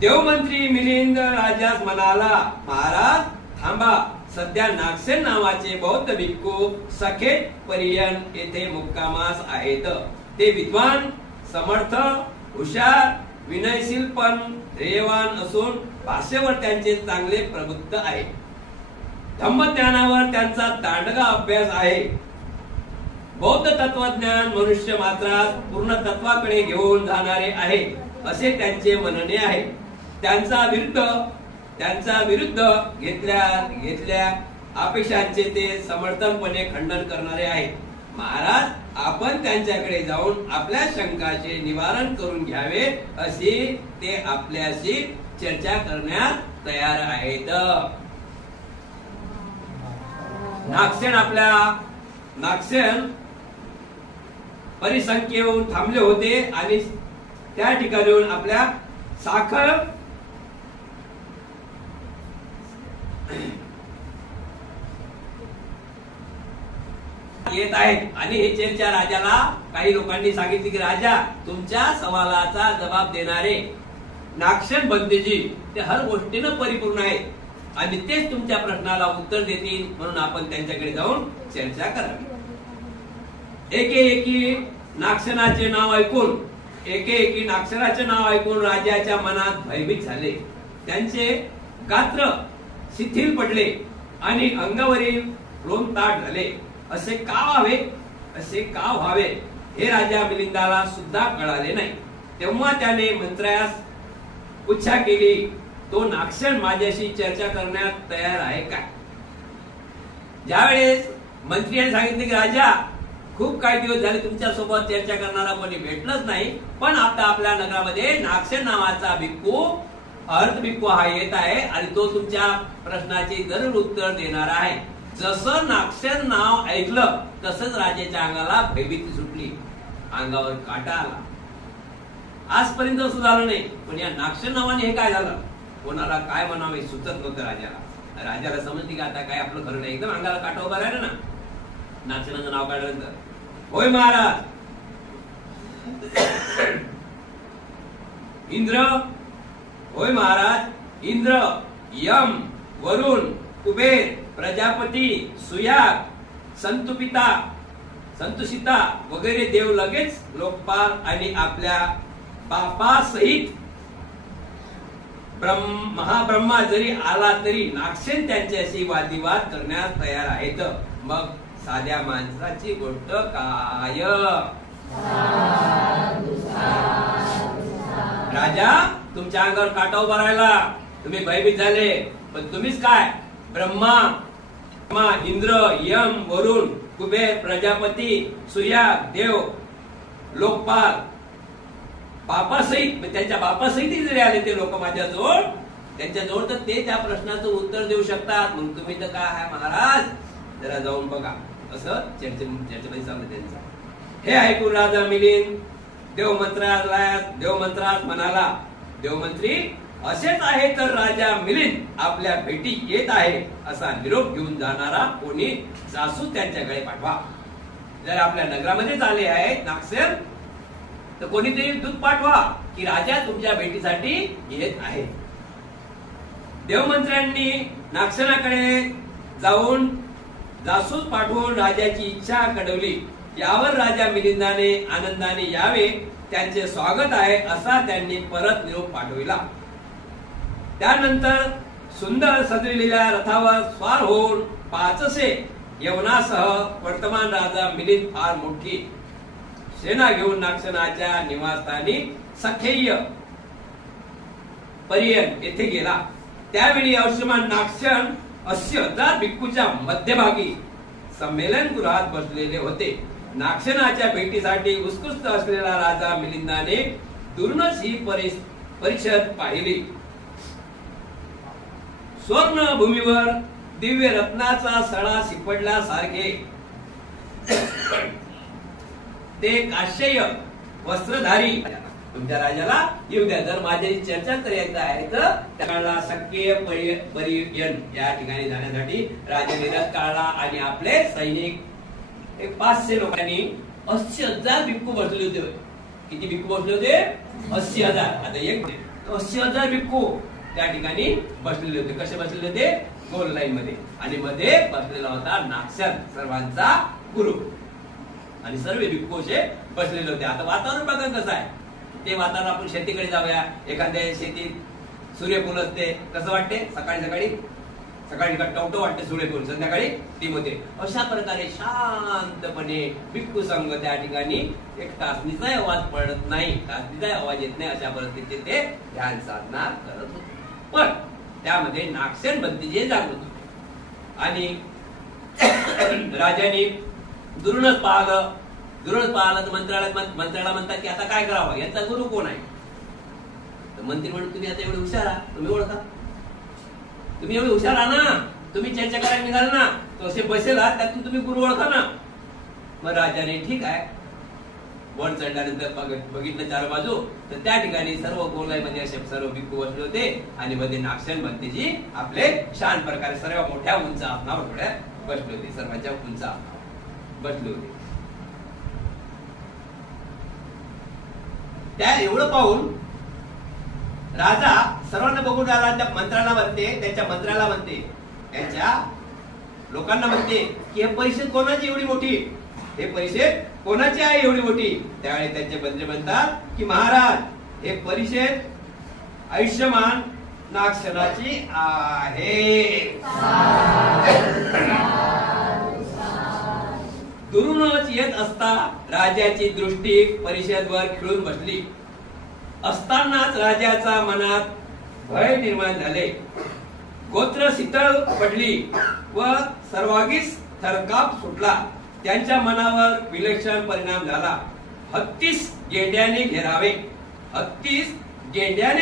देवमंत्री मिलिंद राजास म्हणाला, महाराज थांबा, सध्या नागसेन नावाचे बौद्ध भिक्खू सखेत पर्यंत येथे मुक्कामास आहेत. ते विद्वान, समर्थ, हुशार, विनयशील पण ध्येयवान असून भाषेवर त्यांचे चांगले प्रभुत्व आहे. धम्मज्ञानावर त्यांचा दांडगा अभ्यास आहे. बौद्ध तत्वज्ञान मनुष्य मात्रास पूर्ण तत्वाकडे घेऊन जाणारे आहे असे त्यांचे म्हणणे आहे. त्यांचा विरुद्ध घेतल्या अपेक्षांचे ते समर्थनपणे खंडन करणारे आहेत. महाराज, आपण त्यांच्याकडे जाऊन आपल्या शंकाचे निवारण करून घ्यावे अशी ते आपल्याशी चर्चा करण्यास तयार आहेत. नागसेन परिसंख्येहून थांबले होते आणि त्या ठिकाणी आपल्या साखर येत आहेत. आणि हे चर्चा राजाला काही लोकांनी सांगितले की राजा, तुमच्या सवालाचा जबाब देणारे नागसेन बंदीजी ते हर गोष्टीनं परिपूर्ण आहेत आणि तेच तुमच्या प्रश्नाला उत्तर देतील, म्हणून आपण त्यांच्याकडे जाऊन चर्चा करावी. एकेएकी नागसेनाचे नाव ऐकून राजाच्या मनात भयभीत झाले. त्यांचे गात्र शिथिल पडले आणि अंगावरील रोम ताट झाले. असे का व्हावे हे राजा मिलिंदाला सुद्धा कळाले नाही. तेव्हा त्याने मंत्र्यास पुच्छा केली, तो नागसेन माझ्याशी चर्चा करण्यात तयार आहे का? ज्यावेळेस मंत्र्याने सांगितले की राजा, खूप काही दिवस झाले तुमच्या सोबत चर्चा करणारा कोणी भेटलंच नाही, पण आता आपल्या नगरामध्ये नागसेन नावाचा भिक्खू अर्थ भिक्खू हा येत आहे आणि तो तुमच्या प्रश्नाचे जरूर उत्तर देणार आहे. जसं नागसेन नाव ऐकलं तसंच राजाच्या अंगाला भयभीती सुटली, अंगावर काटा आला. आजपर्यंत असं झालं नाही, पण या नागसेन नावाने हे काय झालं, कोणाला काय म्हणावे सुचत नव्हतं राजाला समजली की आता काय आपलं खरं नाही. एकदम अंगाला काटा उभा राहिला ना नागसेनाचं नाव काढल्यानंतर. होय महाराज, इंद्र, यम, वरुण, कुबेर, प्रजापती, सुयाग, संतुषिता वगैरे देव लगेच लोकपाल आणि आपल्या बापासहित महाब्रह्मा जरी आला तरी नागसेन त्यांच्याशी वादविवाद करण्यास तयार आहेत. मग साध्या माणसाची गोष्ट काय? राजा, तुमच्या अंगावर काटा उभा राहिला, तुम्ही भयभीत झाले, पण तुम्हीच काय, ब्रह्मा, इंद्र, यम, वरुण, कुबेर, प्रजापती, सुयाग, देव, लोकपाल, बापासहित, त्यांच्या बापासहित जरी आले ते लोक माझ्याजवळ, त्यांच्याजवळ, तर ते त्या प्रश्नाचं उत्तर देऊ शकतात. म्हणून तुम्ही तर काय आहे महाराज, जरा जाऊन बघा, असं चर्चेमध्ये चाललं त्यांचं. हे ऐकून राजा मिलिंद देवमंत्रास म्हणाला, देवमंत्री, असेच आहे तर राजा मिलिंद आपल्या भेटी येत आहे असा निरोप घेऊन जाणारा कोणी जासूस त्यांच्याकडे पाठवा. जर आपल्या नगरामध्येच आले आहेत नागसेन, तर कोणीतरी दूत पाठवा की राजा तुमच्या भेटीसाठी येत आहे. देवमंत्र्यांनी नागसेनाकडे जाऊन जासूस पाठवून राजाची इच्छा कळवली. यावर राजा मिलिंदाने आनंदाने यावे, त्यांचे स्वागत आहे असा त्यांनी परत निरोप पाठविला. त्यानंतर सुंदर सजविलेल्या रथावर स्वार होऊन 500 यवनासह वर्तमान राजा मिलिंद फार मोठी सेना घेऊन नागसेनाच्या निवासस्थानी सखेय पर्यंत येथे गेला. त्यावेळी आयुष्यमान नागसेन 80,000 भिक्खूच्या मध्यभागी संमेलन गृहात बसलेले होते. नागसेनाच्या भेटीसाठी उत्कृष्ट असलेला राजा मिलिंदाने दुर्नच ही परिषद पाहिली. स्वर्ण भूमीवर दिव्य रत्नाचा सडा शिपडल्यासारखे ते काश्यय वस्त्रधारी तुमच्या राजाला येऊ द्या. जर माझ्याशी चर्चा करायचं आहे तर त्याला सख्य पर्यंत या ठिकाणी जाण्यासाठी राजाने रथ काढला आणि आपले सैनिक 500 लोकांनी 80,000 भिक्खू बसले होते. किती भिक्खू बसले होते? 80,000. आता एक 80,000 भिक्खू त्या ठिकाणी बसलेले होते. कसे बसलेले होते? गोल लाईन मध्ये. आणि मध्ये बसलेला होता नागसेन, सर्वांचा गुरु, आणि सर्व भिक्खू असे बसलेले होते. आता वातावरण बघा कसं आहे ते वातावरण. आपण शेतीकडे जाऊया. एखाद्या शेतीत सूर्यफूल असते, कसं वाटते? सकाळी सकाळी टवटव वाटते सूर्यफूल, संध्याकाळी टीम होते. अशा प्रकारे शांतपणे भिक्खू संघ त्या ठिकाणी एक टाचणीचाही आवाज पडत नाही, टाचणीचाही आवाज येत नाही, अशा परिस्थितीत ते ध्यान साधना करत होते. पण त्यामध्ये नागसेन भंतीजी जागृत होते. आणि राजाने दुरूनच पाहिलं तर मंत्र्याला म्हणतात की आता काय करावं, यांचा गुरु कोण आहे? तर मंत्री म्हणून तुम्ही आता एवढे हुशार आहात, तुम्ही ओळखा, तुम्ही एवढे हुशार आहात ना, तुम्ही चर्चा करायला निघाल ना, तो असे बसेल त्यातून तुम्ही गुरु ओळखा ना. मग राजाने ठीक आहे वर चढल्यानंतर बघितलं चार बाजू, तर त्या ठिकाणी सर्व गोलाईमध्ये असे सर्व भिक्खू बसले होते. आणि मध्ये नागसेन भंतेजी आपले छान प्रकारे सर्व मोठ्या उंच आसनावर थोड्या बसले होते, सर्वांच्या उंच आसनावर बसले होते. त्या एवढं पाहून राजा सर्वांना बघून आला. त्या मंत्र्याला म्हणते, त्याच्या मंत्र्याला म्हणते, त्याच्या लोकांना म्हणते की हे परिषद कोणाची एवढी मोठी, हे परिषद कोणाची आहे एवढी मोठी? त्यावेळी त्यांचे मंत्री म्हणतात की महाराज हे परिषद आयुष्यमान नागसेनाची आहे. दुरूनच येत असता राजाची दृष्टी परिषदवर खिळून बसली. असतानाच राजाच्या मनात भय निर्माण झाले. गोत्र शीतळ पडली व सर्वांगीच थरकाप सुटला. त्यांच्या मनावर विलक्षण परिणाम झाला. 32 गेंड्याने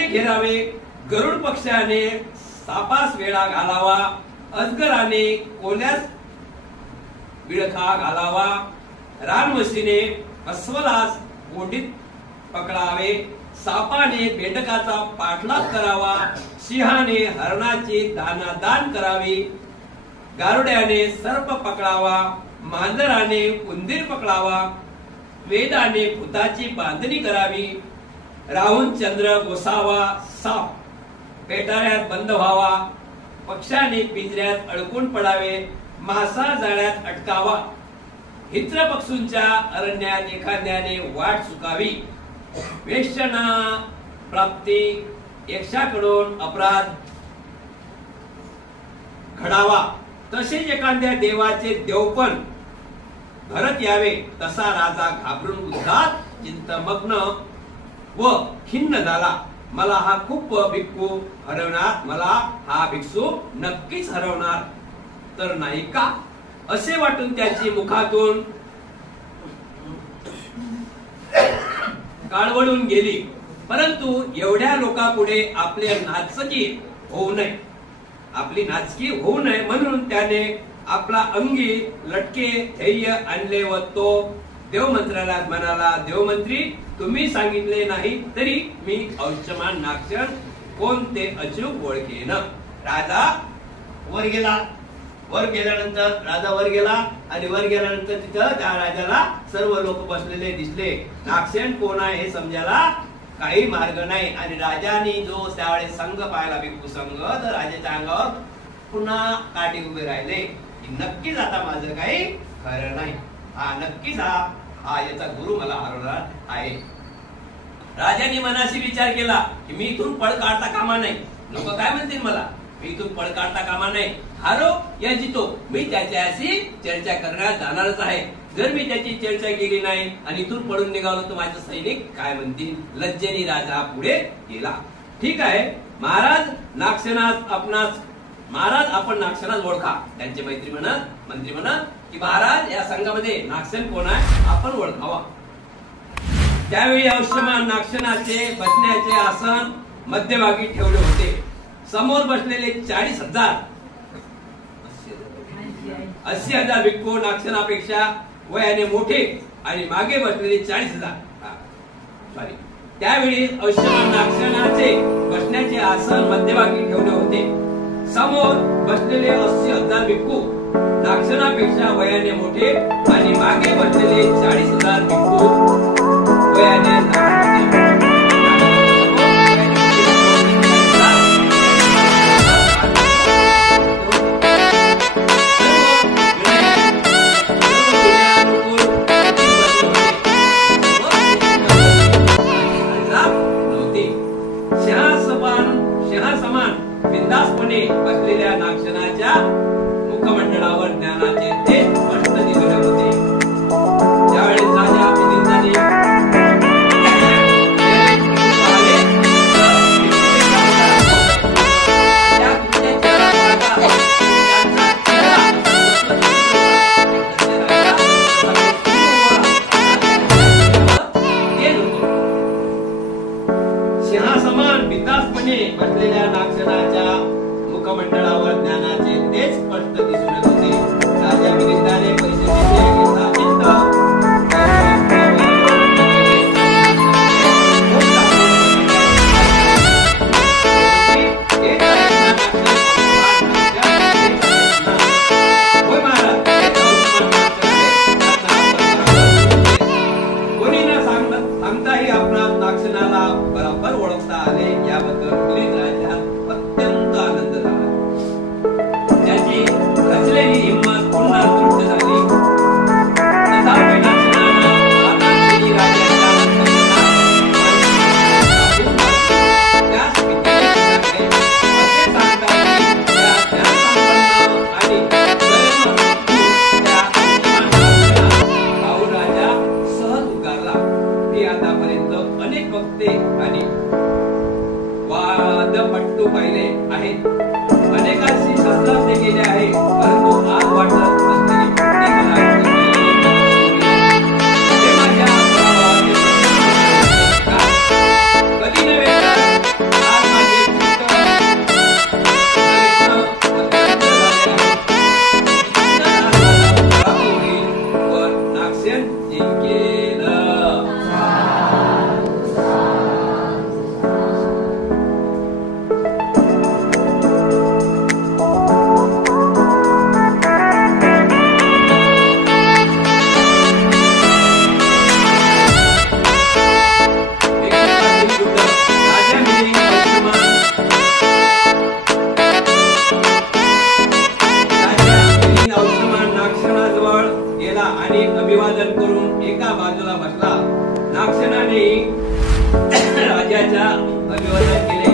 घेरावे, गरुड पक्षाने सापास वेढा घालावा, अजगराने कोल्यास विळखा घालावा, रानवशीने अस्वलास कोंडीत पकडावे, सापाने बेंडकाचा पाठलाग करावा, सिंहाने हरणाची दानादान करावी, गारुड्याने सर्प पकडावा, मांजराने उंदीर पकडावा, वेदाने भूताची बांधणी करावी, राहून चंद्र गोसावा, साप पेटाऱ्यात बंद व्हावा, पक्षाने पिंजऱ्यात अडकून पडावे, मासा जाळ्यात अटकावा, हित्र पक्षूंच्या अरण्यात एखाद्याने वाट चुकावी, वेश्यना प्राप्ती यक्षाकडून अपराध घडावा, तसेच एखाद्या देवाचे देवपण भरत यावे. तसा राजा घाबरून उद्धात चिंतमग्न व खिन्न झाला. मला हा खूप भिक्खू हरवणार, मला हा भिक्षू नक्कीच हरवणार तर नाही का, असे वाटून त्याची मुखातून काळवळून गेली. परंतु एवढ्या लोकांपुढे आपली नाचकी होऊ नये म्हणून त्याने आपला अंगी लटके ध्येय आणले व तो देवमंत्र्याला म्हणाला, देवमंत्री तुम्ही सांगितले नाही तरी मी आयुष्यमान नागसेन कोण ते अचूक ओळखेन. राजा वर गेला. राजा वर गेला आणि वर गेल्यानंतर तिथं त्या राजाला सर्व लोक बसलेले दिसले. नागसेन कोण आहे हे समजायला काही मार्ग नाही. आणि राजाने जो त्यावेळेस संघ पाहिला, भिक्खू संघ, तर राजाच्या अंगावर पुन्हा काटे उभे राहिले की नक्कीच आता माझं काही खरं नाही. हा नक्कीच हा याचा गुरु मला हरवणार आहे. राजाने मनाशी विचार केला की मी इथून पळ काढता कामा नाही. लोक काय म्हणतील मला, मी इथून पळ काढता कामा नाही. हारो या जितो, मी त्याच्याशी चर्चा करण्यात जाणारच आहे. जर मी त्याची चर्चा केली नाही आणि इथून पळून निघालो तर माझे सैनिक काय म्हणतील. लज्जेने राजा पुढे गेला. ठीक आहे महाराज, महाराज आपण नागसेनास ओळखा. त्यांचे मंत्री म्हणत की महाराज या संघामध्ये नागसेन कोण आहे आपण ओळखावा. त्यावेळी अवश्यमान नागसेनाचे बसण्याचे आसन मध्यभागी ठेवले होते. समोर बसलेले 40,000 80,000 भिक्खू नागसेनापेक्षा वयाने मोठे आणि मागे बसलेले 40,000. त्यावेळी अवश्यमान नागसेनाचे बसण्याचे आसन मध्यभागी ठेवले होते. समोर बसलेले 80,000 भिक्खू नागसेनापेक्षा वयाने मोठे आणि मागे बसलेले 40,000 भिक्खू वयाने लहान होते. बिंदासपणे बसलेल्या नागसेनाच्या मुखमंडळावर ज्ञानाचे ते स्पष्ट दिसले होते. त्यावेळेस राजा मिलिंदाने सिंहासमान बिंदासपणे बसलेल्या नागसेनाच्या मुखमंडळावर ज्ञानाचे ते स्पष्ट दिसून येत होते. राजा मिलिंदाने परिस्थितीचे कोणी न सांगताही आपणास नागसेनाला बरोबर ओळखता आले. याबद्दल मिलिंद राजा अत्यंत आनंद झाला. त्याची रचलेली हिंमत पुन्हा दृढ झाली. तथापि नागसेनानं आताची राजाच्या त्याच विद्येने असे सांगता की त्या ज्ञानसंपन्न आणि भाऊ राजा सहज उगारला. हे आतापर्यंत अनेक वक्ते आणि वादपट्टू पाहिले आहेत. अनेकांशी शस्त्रास्त्रे गेले आहे, परंतु आज वाटत नसलेली कधी नव्हे आज माझे नागसेन जिंकेल. अभिवादन करून एका बाजूला बसला. नागसेनाने राजाच्या अभिवादन केले.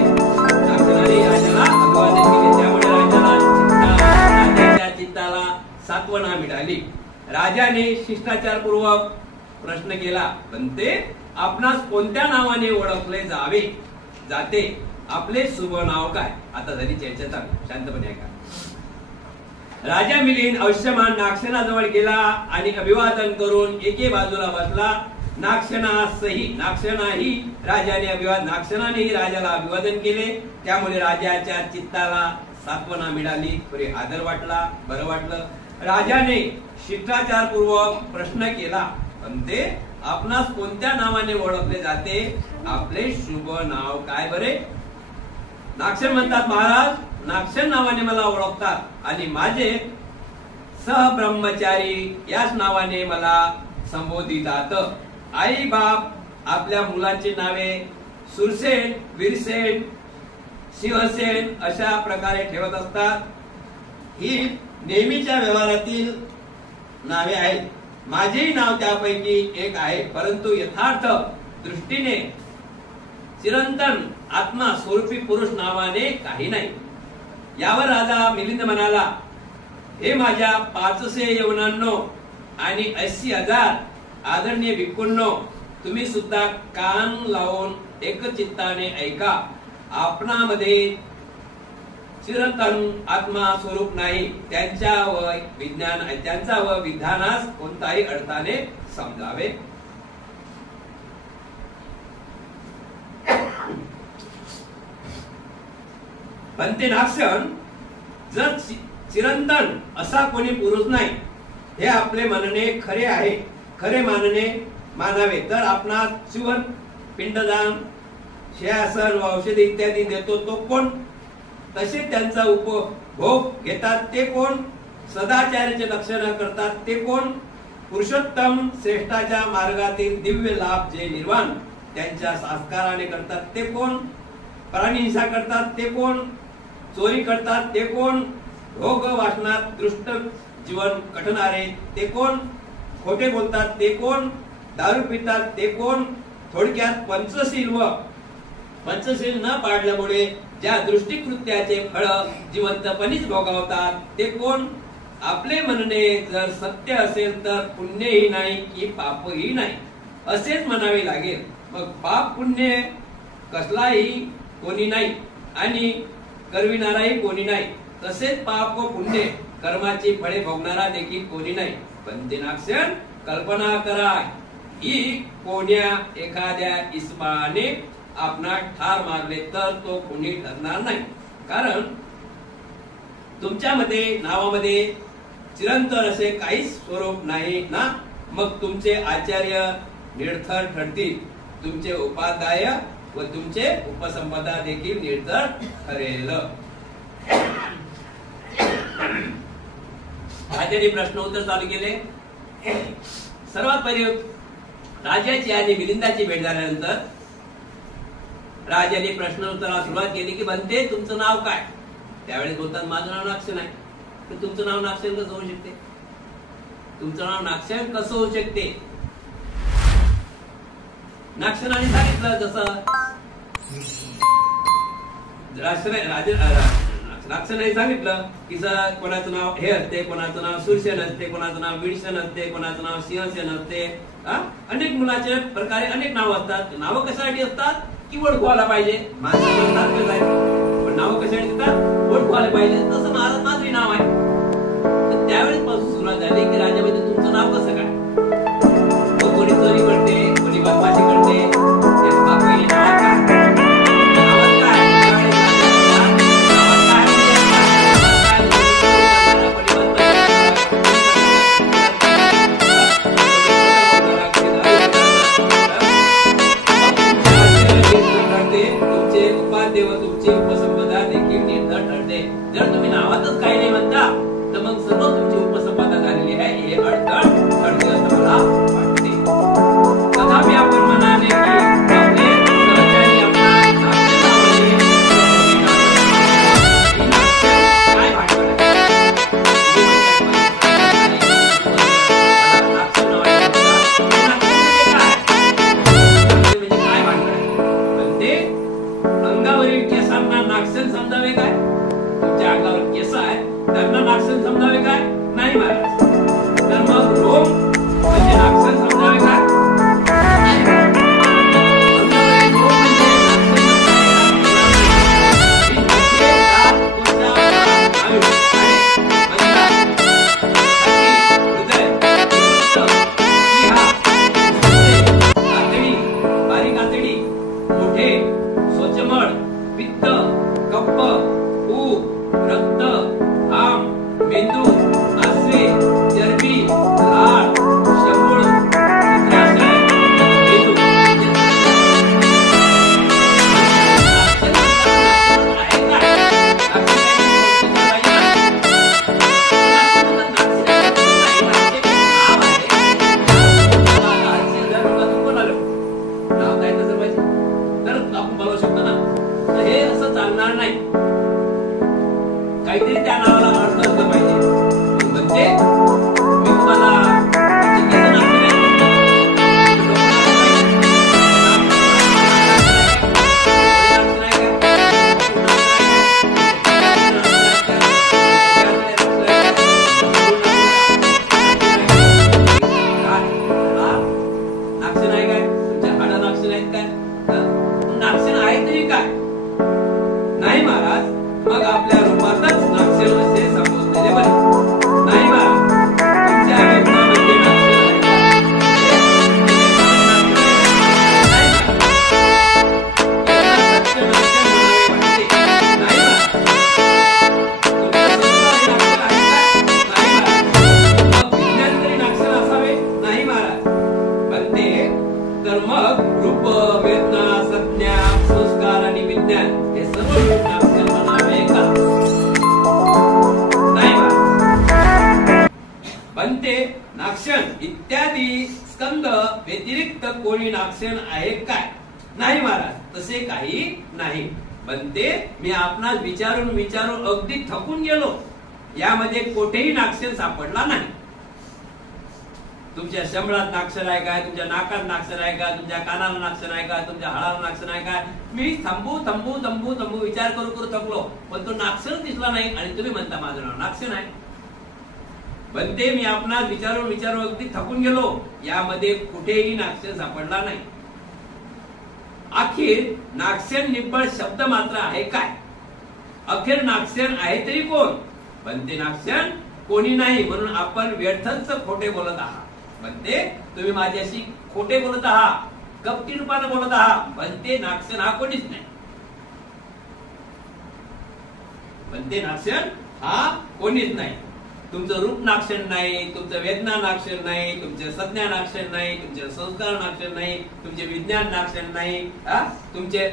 नागसेनाने राजाला अभिवादन केले. त्यामुळे राजाच्या चित्ताला सांत्वना मिळाली. राजाने शिष्टाचारपूर्वक प्रश्न केला, म्हणते आपणास कोणत्या नावाने ओळखले जाते. आपले शुभ नाव काय. आता झाली चर्चा चालू, शांतपणे ऐका. राजा मिलिंद अवश्यमान नागसेनाजवळ गेला आणि अभिवादन करून एके बाजूला बसला. नागसेनानेही राजाला अभिवादन केले. त्यामुळे राजाच्या चित्ताला सांत्वना मिळाली. थोडे आदर वाटला, बरं वाटलं. राजाने शिष्टाचारपूर्वक प्रश्न केला, म्हणते आपणास कोणत्या नावाने ओळखले जाते. आपले शुभ नाव काय बरे. नागसेन म्हणतात, महाराज नागसेन नावाने मला ओळखतात आणि माझे सहब्रह्मचारी याच नावाने मला संबोधितात. आई बाप आपल्या मुलांची नावे सुरसेन, वीरसेन, सिंहसेन अशा प्रकारे ठेवत असतात. ही नेहमीच्या व्यवहारातील नावे आहेत. माझेही नाव त्यापैकी एक आहे, परंतु यथार्थ दृष्टीने चिरंतन आत्मा स्वरूपी पुरुष नावाने काही नाही. यावर राजा मिलिंद म्हणाला, हे माझ्या 500 यवनांनो आणि 80,000 आदरणीय भिक्खूंनो, तुम्ही सुद्धा कान लावून एकचित्ताने ऐका. आपणामध्ये चिरंतन आत्मा स्वरूप नाही, त्यांचा व विधानास कोणताही अर्थाने समजावे. पंते नागसेन, जर चिरंतन असा कोणी पुरुष नाही हे आपले म्हणणे खरे आहे, खरे मानावे तर आपणास सुवर्ण पिंडदान, शयासन व औषधी इत्यादी देतो तो कोण? तसे त्यांचा उपभोग घेतात ते कोण? सदाचार्याचे लक्षण करतात ते कोण? पुरुषोत्तम श्रेष्ठाच्या मार्गातील दिव्य लाभ जे निर्वाण त्यांच्या संस्काराने करतात ते कोण? प्राणी हिंसा करतात ते कोण? चोरी करतात ते कोण? भोग वासनात दृष्ट जीवन कटणारे ते कोण? खोटे बोलतात ते कोण? दारू पितात ते कोण? थोडक्यात पंचशील न पाळल्यामुळे ज्या दृष्टिकृत्याचे फळ जिवंतपणीच भोगवतात ते कोण? आपले म्हणणे जर सत्य असेल तर पुण्यही नाही की पापही नाही असेच म्हणावे लागेल. मग पाप पुण्य कसलाही कोणी नाही आणि करविणाराही कोणी नाही. तसेच पाप व पुण्य कर्माची फळे भोगणारा देखील कोणी नाही. पण ते नागसेन, कल्पना करा की कोण्या एखाद्या इस्माने आपणा ठार मारले तर तो कोणी ठरणार नाही. कारण तुमच्यामध्ये नावामध्ये चिरंतन असे काहीच स्वरूप नाही ना. मग तुमचे आचार्य निरर्थक ठरतील, तुमचे उपाध्याय व तुमचे उपसंपदा देखील निरर्थक ठरेल. राजाने प्रश्न उत्तर चालू केले. सर्वात पहिले राजाची आणि मिलिंदाची भेट झाल्यानंतर राजाने प्रश्न उत्तराला सुरुवात केली की बनते तुमचं नाव काय? त्यावेळेस बोलतात माझं नाव नागसेन आहे. तर तुमचं नाव नागसेन कसं होऊ शकते? तुमचं नाव नागसेन कसं होऊ शकते? नागसेनाने सांगितलं जसं नागसेनाने सांगितलं की कोणाचं नाव हे असते, कोणाचं नाव सूरसेन असते, कोणाचं नाव वीरसेन असते, कोणाचं नाव सिंहसेन असते. अनेक मुलाचे प्रकारे अनेक नाव असतात. नावं कशासाठी असतात? की ओळखू आला पाहिजे. माणसाचं नाव कशासाठी देतात? ओळखू आले पाहिजे. तसं माझं नाव आहे. तर त्यावेळेस पासून सुरुवात झाली की राजामध्ये तुमचं नाव कसं काय? कोणी चोरी करते, कोणी बदमाशी करते, तुमची उपसंपदा देखील निर्धार ठरते. जर तुम्ही नावातच काही नाही म्हणता तर मग सर्व तुमची उपसंपदा झालेली आहे हे अडचण ठरते असं मला वाटते. तथापि आपण म्हणाले की आपले सहचारी काय भांडवल काय भांडवल पण ते अंगावरील केसांना नागसेन समजावे काय? तुमच्या अंगावर केस आहे त्यांना नागसेन समजावे काय? नाही महाराज. तर मग रोम म्हणजे नागसेन समजावे काय? काहीतरी त्या नावाला अर्थ असला पाहिजे. म्हणजे मी तुम्हाला मग आपल्या रूपातच नाक्षण असे संबोधलेले बरे. नाही बा, तुमच्या वेदनामध्ये नाक्षण आहे का? तर मग रूप, वेदना, संज्ञा, संस्कार आणि विज्ञान हे सर्व मिळून नाक्षण म्हणावे का? नाही बा. पण ते नाक्षण इत्यादी स्कंद व्यतिरिक्त कोणी नाक्षण आहे काय? नाही महाराज, तसे काही नाही. पण ते मी आपणास विचारून अगदी थकून गेलो. यामध्ये कोठेही नाक्षण सापडला नाही. तुमच्या शंभरात नाक्षर आहे काय? तुमच्या नाकात नाक्षर आहे का? तुमच्या कानाला नाक्षर आहे का? तुमच्या हाडाला नाक्षर आहे का? मी थांबू विचार करू थकलो, पण तो नाक्षर दिसला नाही आणि तुम्ही म्हणता माझं नाव नाक्षर आहे. पण ते मी आपणास विचारून अगदी थकून गेलो. यामध्ये कुठेही नाक्षर सापडला नाही. अखेर नाक्षर निव्वळ शब्द मात्र आहे काय? अखेर नाक्षर आहे तरी कोण? पण ते नाक्षर कोणी नाही, म्हणून आपण व्यर्थच खोटे बोलत आहात. म्हणते तुम्ही माझ्याशी खोटे बोलत आहात, कपटी रूपाने बोलत आहात. पण ते नाक्षर हा कोणीच नाही. पण ते नाक्षर हा कोणीच नाही. तुमचं रूप नाक्षर नाही, तुमचं वेदना नाक्षर नाही, तुमचे संज्ञा नाक्षर नाही, तुमचे संस्कार नाक्षर नाही, तुमचे विज्ञान नाक्षर नाही. तुमचे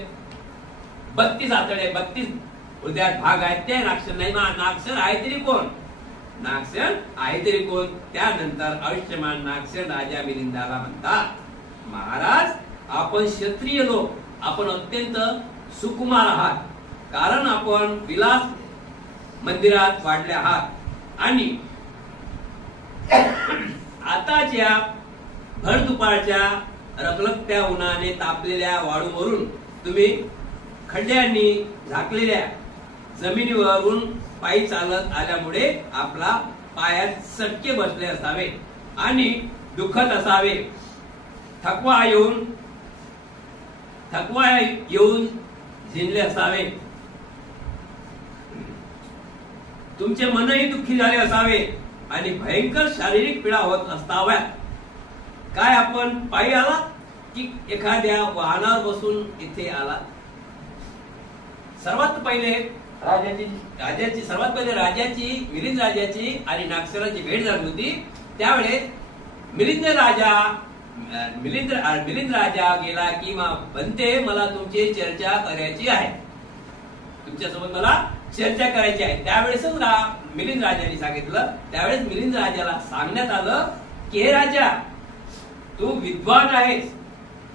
32 आतडे 32 हृदयात भाग आहेत ते नाक्षर नाही. नाक्षर आहे तरी कोण? नाक्षर आहे तरी कोण? त्यानंतर आयुष्यमान नाक्षर राजा मिलिंदाला म्हणतात, महाराज आपण क्षत्रिय लोक, आपण अत्यंत सुकुमार आहात. कारण आपण विलास मंदिरात वाढले आहात आणि आताच्या भर दुपारच्या रखरखत्या उन्हाने तापलेल्या वाळूवरून तुम्ही खड्ड्यांनी झाकलेल्या जमिनीवरून पायी चालत आल्यामुळे आपला पायात चटके बसले असावे आणि दुखत असावे. थकवा येऊन झिनले असावे. तुमचे मनही दुःखी झाले असावे आणि भयंकर शारीरिक पीडा होत असाव्यात. काय आपण पायी आला की एखाद्या वाहनावर बसून इथे आला? सर्वात पहिले राजाची मिलिंद राजाची आणि नाक्षराची भेट झाली होती. त्यावेळेस मिलिंद राजा गेला की बनते मला तुमची चर्चा करायची आहे, तुमच्यासोबत मला चर्चा करायची आहे. त्यावेळेसच मिलिंद राजाने सांगितलं. त्यावेळेस मिलिंद राजाला सांगण्यात आलं की हे राजा, तू विद्वान आहेस,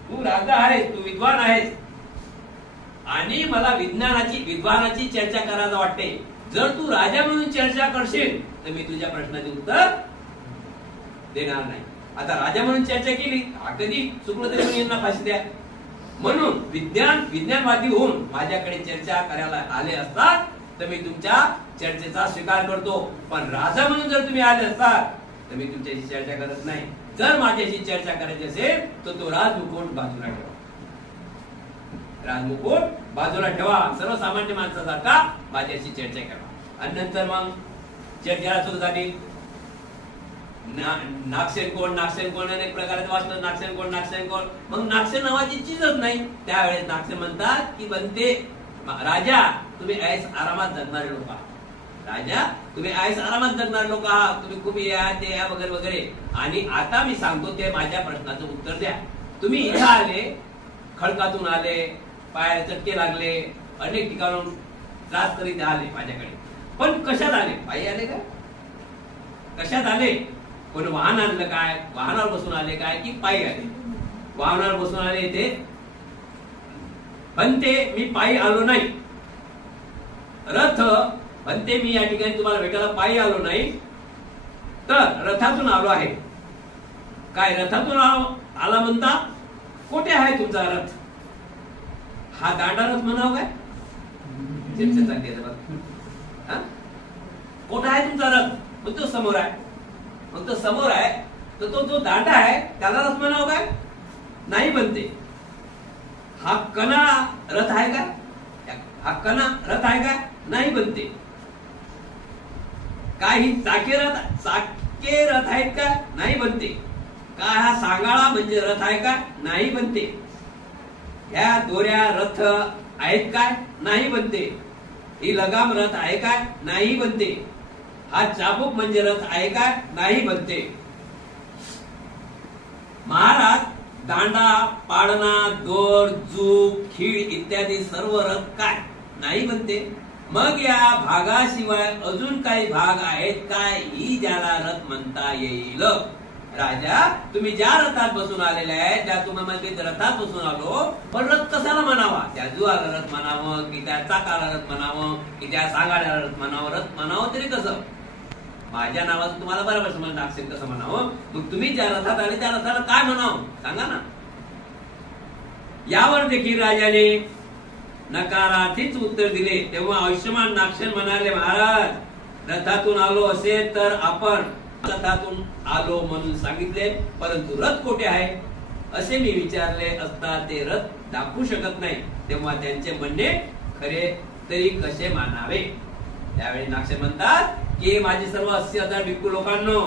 तू राजा आहेस, तू विद्वान आहेस आणि मला विद्वानाची चर्चा करायला वाटते. जर तू राजा म्हणून चर्चा करशील तर मी तुझ्या प्रश्नाचे उत्तर देणार नाही. आता राजा म्हणून चर्चा केली, कधी चुकलं तरी यांना फाशी द्या. म्हणून विज्ञानवादी होऊन माझ्याकडे चर्चा करायला आले असतात तर मी तुमच्या चर्चेचा स्वीकार करतो. पण राजा म्हणून जर तुम्ही आले असतात तर मी तुमच्याशी चर्चा करत नाही. जर माझ्याशी चर्चा करायची असेल तर तो राजमुकुट बाजूला ठेवा. राजमुकुट बाजूला ठेवा. सर्वसामान्य माणसासारखा माझ्याशी चर्चा करा. आणि नंतर मग चर्चेला सुरू झाली. नाक्षर कोण अनेक प्रकारचे वाचलं. नाक्षर कोण मग नाक्षर नावाची चीजच नाही. त्यावेळेस नाक्षर म्हणतात की बनते राजा तुम्ही ऐस आरामात जगणारे लोक आहात. राजा तुम्ही ऐस आरामात जगणारे लोक आहात. तुम्ही खूप या ते या वगैरे वगैरे. आणि आता मी सांगतो ते माझ्या प्रश्नाचं उत्तर द्या. तुम्ही इथं आले, खडकातून आले, पायाला चटके लागले, अनेक ठिकाणून त्रास करीत आले माझ्याकडे. पण कशात आले? पायी आले का? कशात आले? पण वाहन आणलं काय? वाहनावर बसून आले काय की पायी आले? वाहनावर बसून आले इथे. पण ते मी पायी आलो नाही. रथ म्हणते मी या ठिकाणी तुम्हाला भेटायला पायी आलो नाही तर रथातून आलो आहे. काय रथातून आला म्हणता? कोठे आहे तुमचा रथ? हा दांडा रथ म्हणावं काय? कोठा आहे तुमचा रथ? मग तो समोर आहे. मग तो समोर आहे तर तो जो दांडा आहे त्याला रथ म्हणावं काय? नाही बनते. हा कणा रथ आहे का? हा कणा रथ आहे का? नाही बनते. काय ही चाके रथ आहेत का? नाही बनते. काय हा सांगाळा म्हणजे रथ आहे का? नाही बनते. ह्या दोऱ्या रथ आहेत काय? नाही बनते. ही लगाम रथ आहे काय? नाही बनते. हा चाबूक म्हणजे रथ आहे काय? नाही बनते. महाराज दांडा, पाळणा, दोर, जूक, खीळ इत्यादी सर्व रथ काय? नाही बनते. मग या भागाशिवाय अजून काही भाग आहेत काय? ही ज्याला रथ म्हणता येईल. राजा, तुम्ही ज्या रथात बसून आलेले आहे, त्या तुम्ही म्हणजे रथात बसून आलो, पण रथ कशाला म्हणावा? त्या जुआला रथ म्हणावं की त्या चाकाला रथ म्हणावं की त्या सांगाड्याला रथ म्हणावं? रथ म्हणावं तरी कसं? माझ्या नावाचं तुम्हाला बरोबर समजलं असेल कसं म्हणावं. मग तुम्ही ज्या रथात आले त्या रथाला काय म्हणावं सांगा ना. यावर देखील राजाने नकारार्थीच उत्तर दिले. तेव्हा आयुष्यमान नागसेन म्हणाले, महाराज रथातून आलो असेल तर आपण रथातून आलो म्हणून सांगितले, परंतु रथ कोठे आहे असे मी विचारले असता ते रथ दाखवू शकत नाही. तेव्हा त्यांचे म्हणणे खरे तरी कसे मानावे. त्यावेळी नागसेन म्हणतात की माझे सर्व 80,000 भिक्खू लोकांनो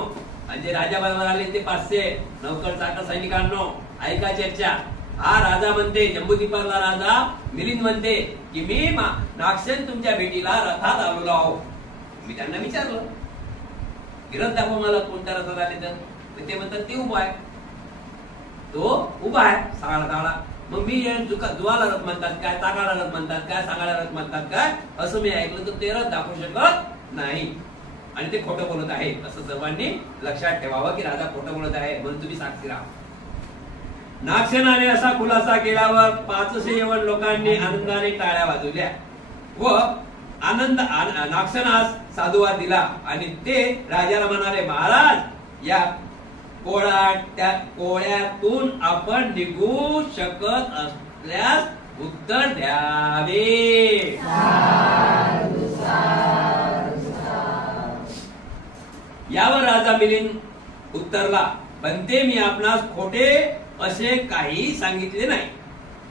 आणि जे राजा बरोबर आले ते 500 नौकर चाकर सैनिकांनो, ऐका चर्चा. हा राजा म्हणते, जम्बूद्वीपातला राजा मिलिंद म्हणते की मी नागसेन तुमच्या भेटीला रथात आलेलो आहो. मी त्यांना विचारलं रथ दाखव मला, कोणत्या रथात आले तर ते म्हणतात ते उभा आहे. तो उभा आहे सांगाडा ताळा. मग मी जुवाला रथ म्हणतात काय, तागाडा रथ म्हणतात काय, सांगाडा रथ म्हणतात काय असं मी ऐकलं तर ते रथ दाखवू शकत नाही आणि ते खोटं बोलत आहे असं सर्वांनी लक्षात ठेवावं की राजा खोटं बोलत आहे म्हणून तुम्ही साक्षी राहा. नागसेनाने असा खुलासा केल्यावर 500 लोकांनी आनंदाने टाळ्या वाजवल्या व आनंद नागसेनास साधुवाद दिला आणि ते राजाला म्हणाले, महाराज या कोळ्यातून आपण निघू शकत असल्यास उत्तर द्यावे. यावर राजा मिलिंद उत्तरला, बनते मी आपणास खोटे असे काही सांगितले नाही.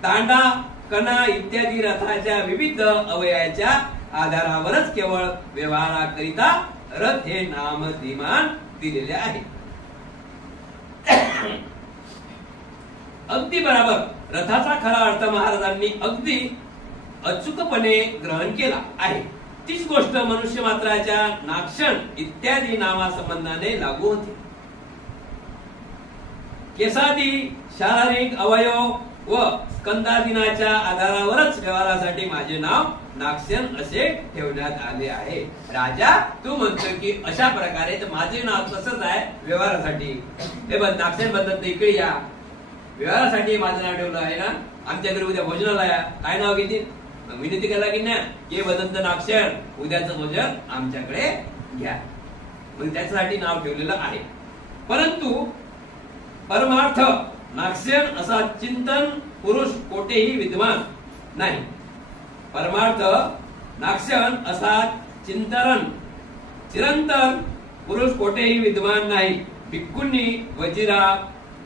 दांडा, कणा इत्यादी रथाच्या विविध अवयवाच्या आधारावरच केवळ व्यवहाराकरिता रथ हे नामधीमान दिलेले आहे. अगदी बरोबर. रथाचा खरा अर्थ महाराजांनी अगदी अचूकपणे ग्रहण केला आहे. तीच गोष्ट मनुष्य मात्राच्या नागसेन इत्यादी नावासंबंधाने लागू होती. केसादी शारीरिक अवयव व स्कंदादिनाच्या आधारावरच व्यवहारासाठी माझे नाव नागसेन असे ठेवण्यात आले आहे. राजा तू म्हणतो की अशा प्रकारे तर माझे नाव तसंच आहे व्यवहारासाठी. हे बघ नागसेन म्हणतात इकडे या, व्यवहारासाठी माझं नाव ठेवलं आहे ना. आमच्या घरी उद्या भोजनाला या, काय नाव घेतील? विनंती केला की नाही की वदंत नागसेन उद्याचं भोजन आमच्याकडे घ्या. मग त्याच्यासाठी नाव ठेवलेलं आहे. परंतु परमार्थ नागसेन असा चिंतन पुरुष कोठेही विद्यमान नाही. परमार्थ नागसेन असा चिरंतन पुरुष कोठेही विद्यमान नाही. भिक्खूंनी वजिरा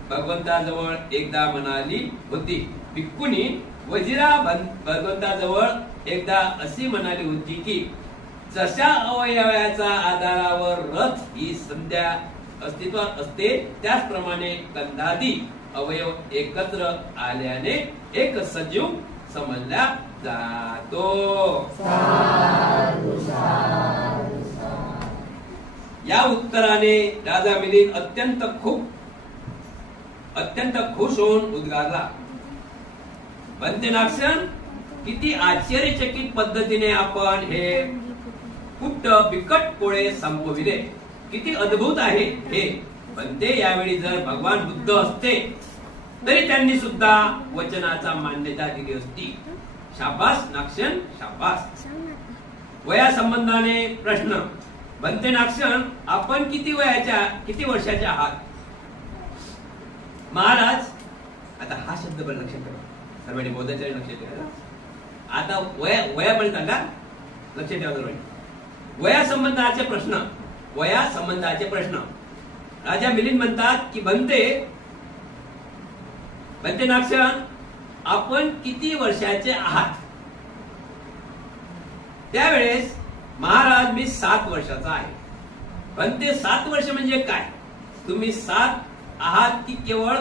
भगवंताजवळ एकदा म्हणाली होती. भिक्खूंनी वजिरा भगवंताजवळ एकदा अशी म्हणाली होती की जशा अवयवाच्या आधारावर रथ ही संध्या अस्तित्वात असते त्याचप्रमाणे गंधादी अवयव एकत्र आल्याने एक सजीव समजला जातो. या उत्तराने राजा मिलिंद अत्यंत खुश होऊन उद्गारला, बनते नागसेन किती आश्चर्यचकित पद्धतीने आपण हे कुट्ट बिकट कोळे संपविले. किती अद्भुत आहे हे. बनते यावेळी जर भगवान बुद्ध असते तरी त्यांनी सुद्धा वचनाचा मान्यता दिली असती. शाबास नागसेन शाबास. वया संबंधाने प्रश्न, बनते नागसेन आपण किती वर्षाचे आहात? महाराज, आता हा शब्द पण लक्षात ठेवा, सर्वांनी बोधाच्या लक्षात ठेवा. आता वया पण सांगा, लक्षात ठेवा सर्वांनी. वया संबंधाचे प्रश्न. राजा मिलिंद म्हणतात की बनते नागसेन आपण किती वर्षाचे आहात? त्यावेळेस महाराज मी 7 वर्षाचा आहे. पण ते 7 वर्ष म्हणजे काय? तुम्ही 7 आहात की केवळ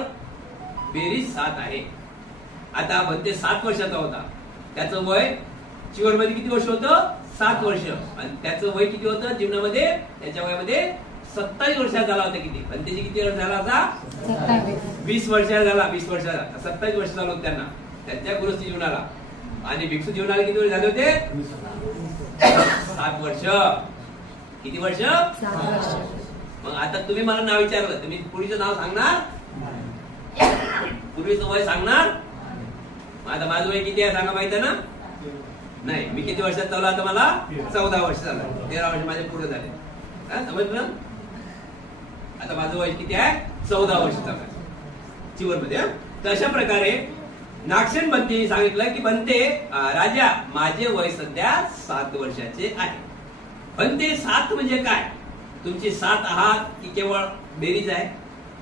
बेरीज 7 आहे? आता भंते 7 वर्षाचा होता. त्याचं वय चिवरमध्ये किती वर्ष होतं? 7 वर्ष. आणि त्याचं वय किती होतं जीवनामध्ये? त्याच्या वयामध्ये 27 वर्षाचा झाला होता. किती भंतेची किती वर्ष झाला होता? 20 वर्षाचा झाला. 20 वर्षाचा 27 वर्ष झालं होतं त्यांना त्यांच्या गृहस्थ जीवनाला. आणि भिक्षू जीवनाला किती वर्ष झाले होते? 7 वर्ष. किती वर्ष? 7 वर्ष. मग आता तुम्ही मला नाव विचारलं, तुम्ही पूर्वीचं नाव सांगणार? पूर्वीचं वय सांगणार? आता माझं वय किती आहे सांगा, माहित आहे ना? नाही. मी किती वर्षात चालू आता? मला 14 वर्ष झालं. 13 वर्ष माझे पूर्ण झाले. समजलं? आता माझं वय किती आहे? 14 वर्ष चालू आहे चिवरमध्ये. तर अशा प्रकारे नागसेन भंते सांगितलं की भंते राजा माझे वय सध्या 7 वर्षाचे आहे. भंते 7 म्हणजे काय? तुमची 7 आहात की केवळ बेरीज आहे?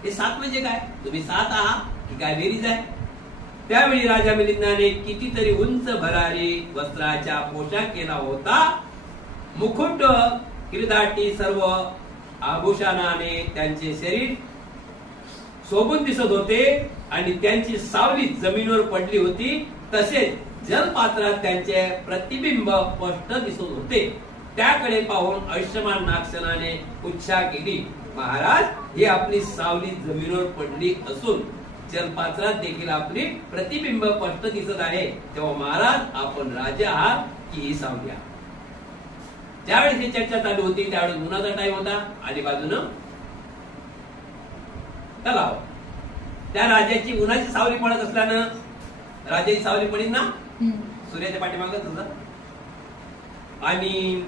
हे 7 म्हणजे काय? तुम्ही 7 आहात की काय बेरीज आहे? त्यावेळी राजा मिलिंदाने कितीतरी उंच भरारी वस्त्राचा पोशाख केला होता. मुकुट किरीदाटी सर्व आभूषणाने त्यांचे शरीर शोभून दिसत होते आणि त्यांची सावली जमिनीवर पडली होती. तसेच जलपात्रात त्यांचे प्रतिबिंब स्पष्ट दिसत होते. त्याकडे पाहून आयुष्यमान नागसेनाने उच्छा केली, महाराज ही आपली सावली जमिनीवर पडली असून जलपात्रात देखील आपली प्रतिबिंब स्पष्ट दिसत आहे. तेव्हा महाराज आपण राजा आहात की ही सावली आहात? ज्यावेळेस ही चर्चा चालू होती त्यावेळेस उन्हाचा टाइम होता आणि बाजूनं तलाव. त्या राजाची उन्हाची सावली पडत असल्यानं राजाची सावली पडीन ना सूर्याच्या पाठीमागच होता. आणि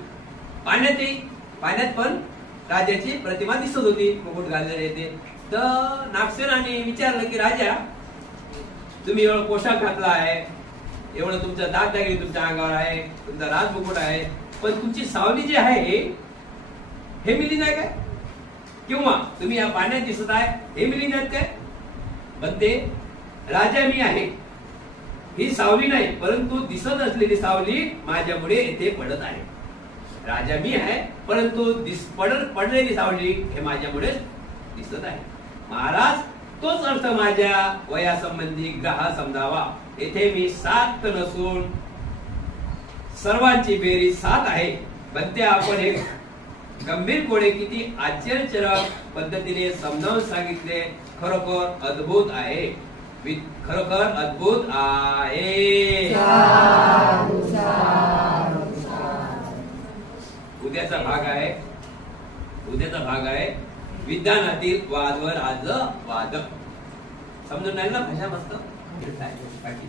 पाण्यात पण राजाची प्रतिमा दिसत होती, मुकुट घाललेले येते. तर नागसेनाने विचारलं की राजा तुम्ही एवढा पोशाख घातला आहे, एवढं तुमचं दागदागिरी तुमच्या अंगावर आहे, तुमचा राजमुकुट आहे, पण तुमची सावली जी आहे हे मिलिंद आहे काय? किंवा तुम्ही या पाण्यात दिसत आहे हे मिलिंद आहेत काय? म्हणते राजा मी आहे, ही सावली नाही परंतु दिसत असलेली सावली माझ्यामुळे येथे पडत आहे. राजा मी आहे परंतु पडलेली सावली हे माझ्यामुळे दिसत आहे. महाराज तोच अर्थ माझ्या वयासंबंधी ग्रह समजावा. येथे मी 7 नसून सर्वांची बेरीज 7 आहे. म्हणते आपण हे गंभीर कोडे किती आश्चर्यजनक पद्धतीने समजावून सांगितले. खरोखर अद्भुत आहे. खरोखर अद्भुत आहे. उद्याचा भाग आहे विज्ञानातील वादवर आज वाद. समजून नाही ना भाषा? मस्त पाठी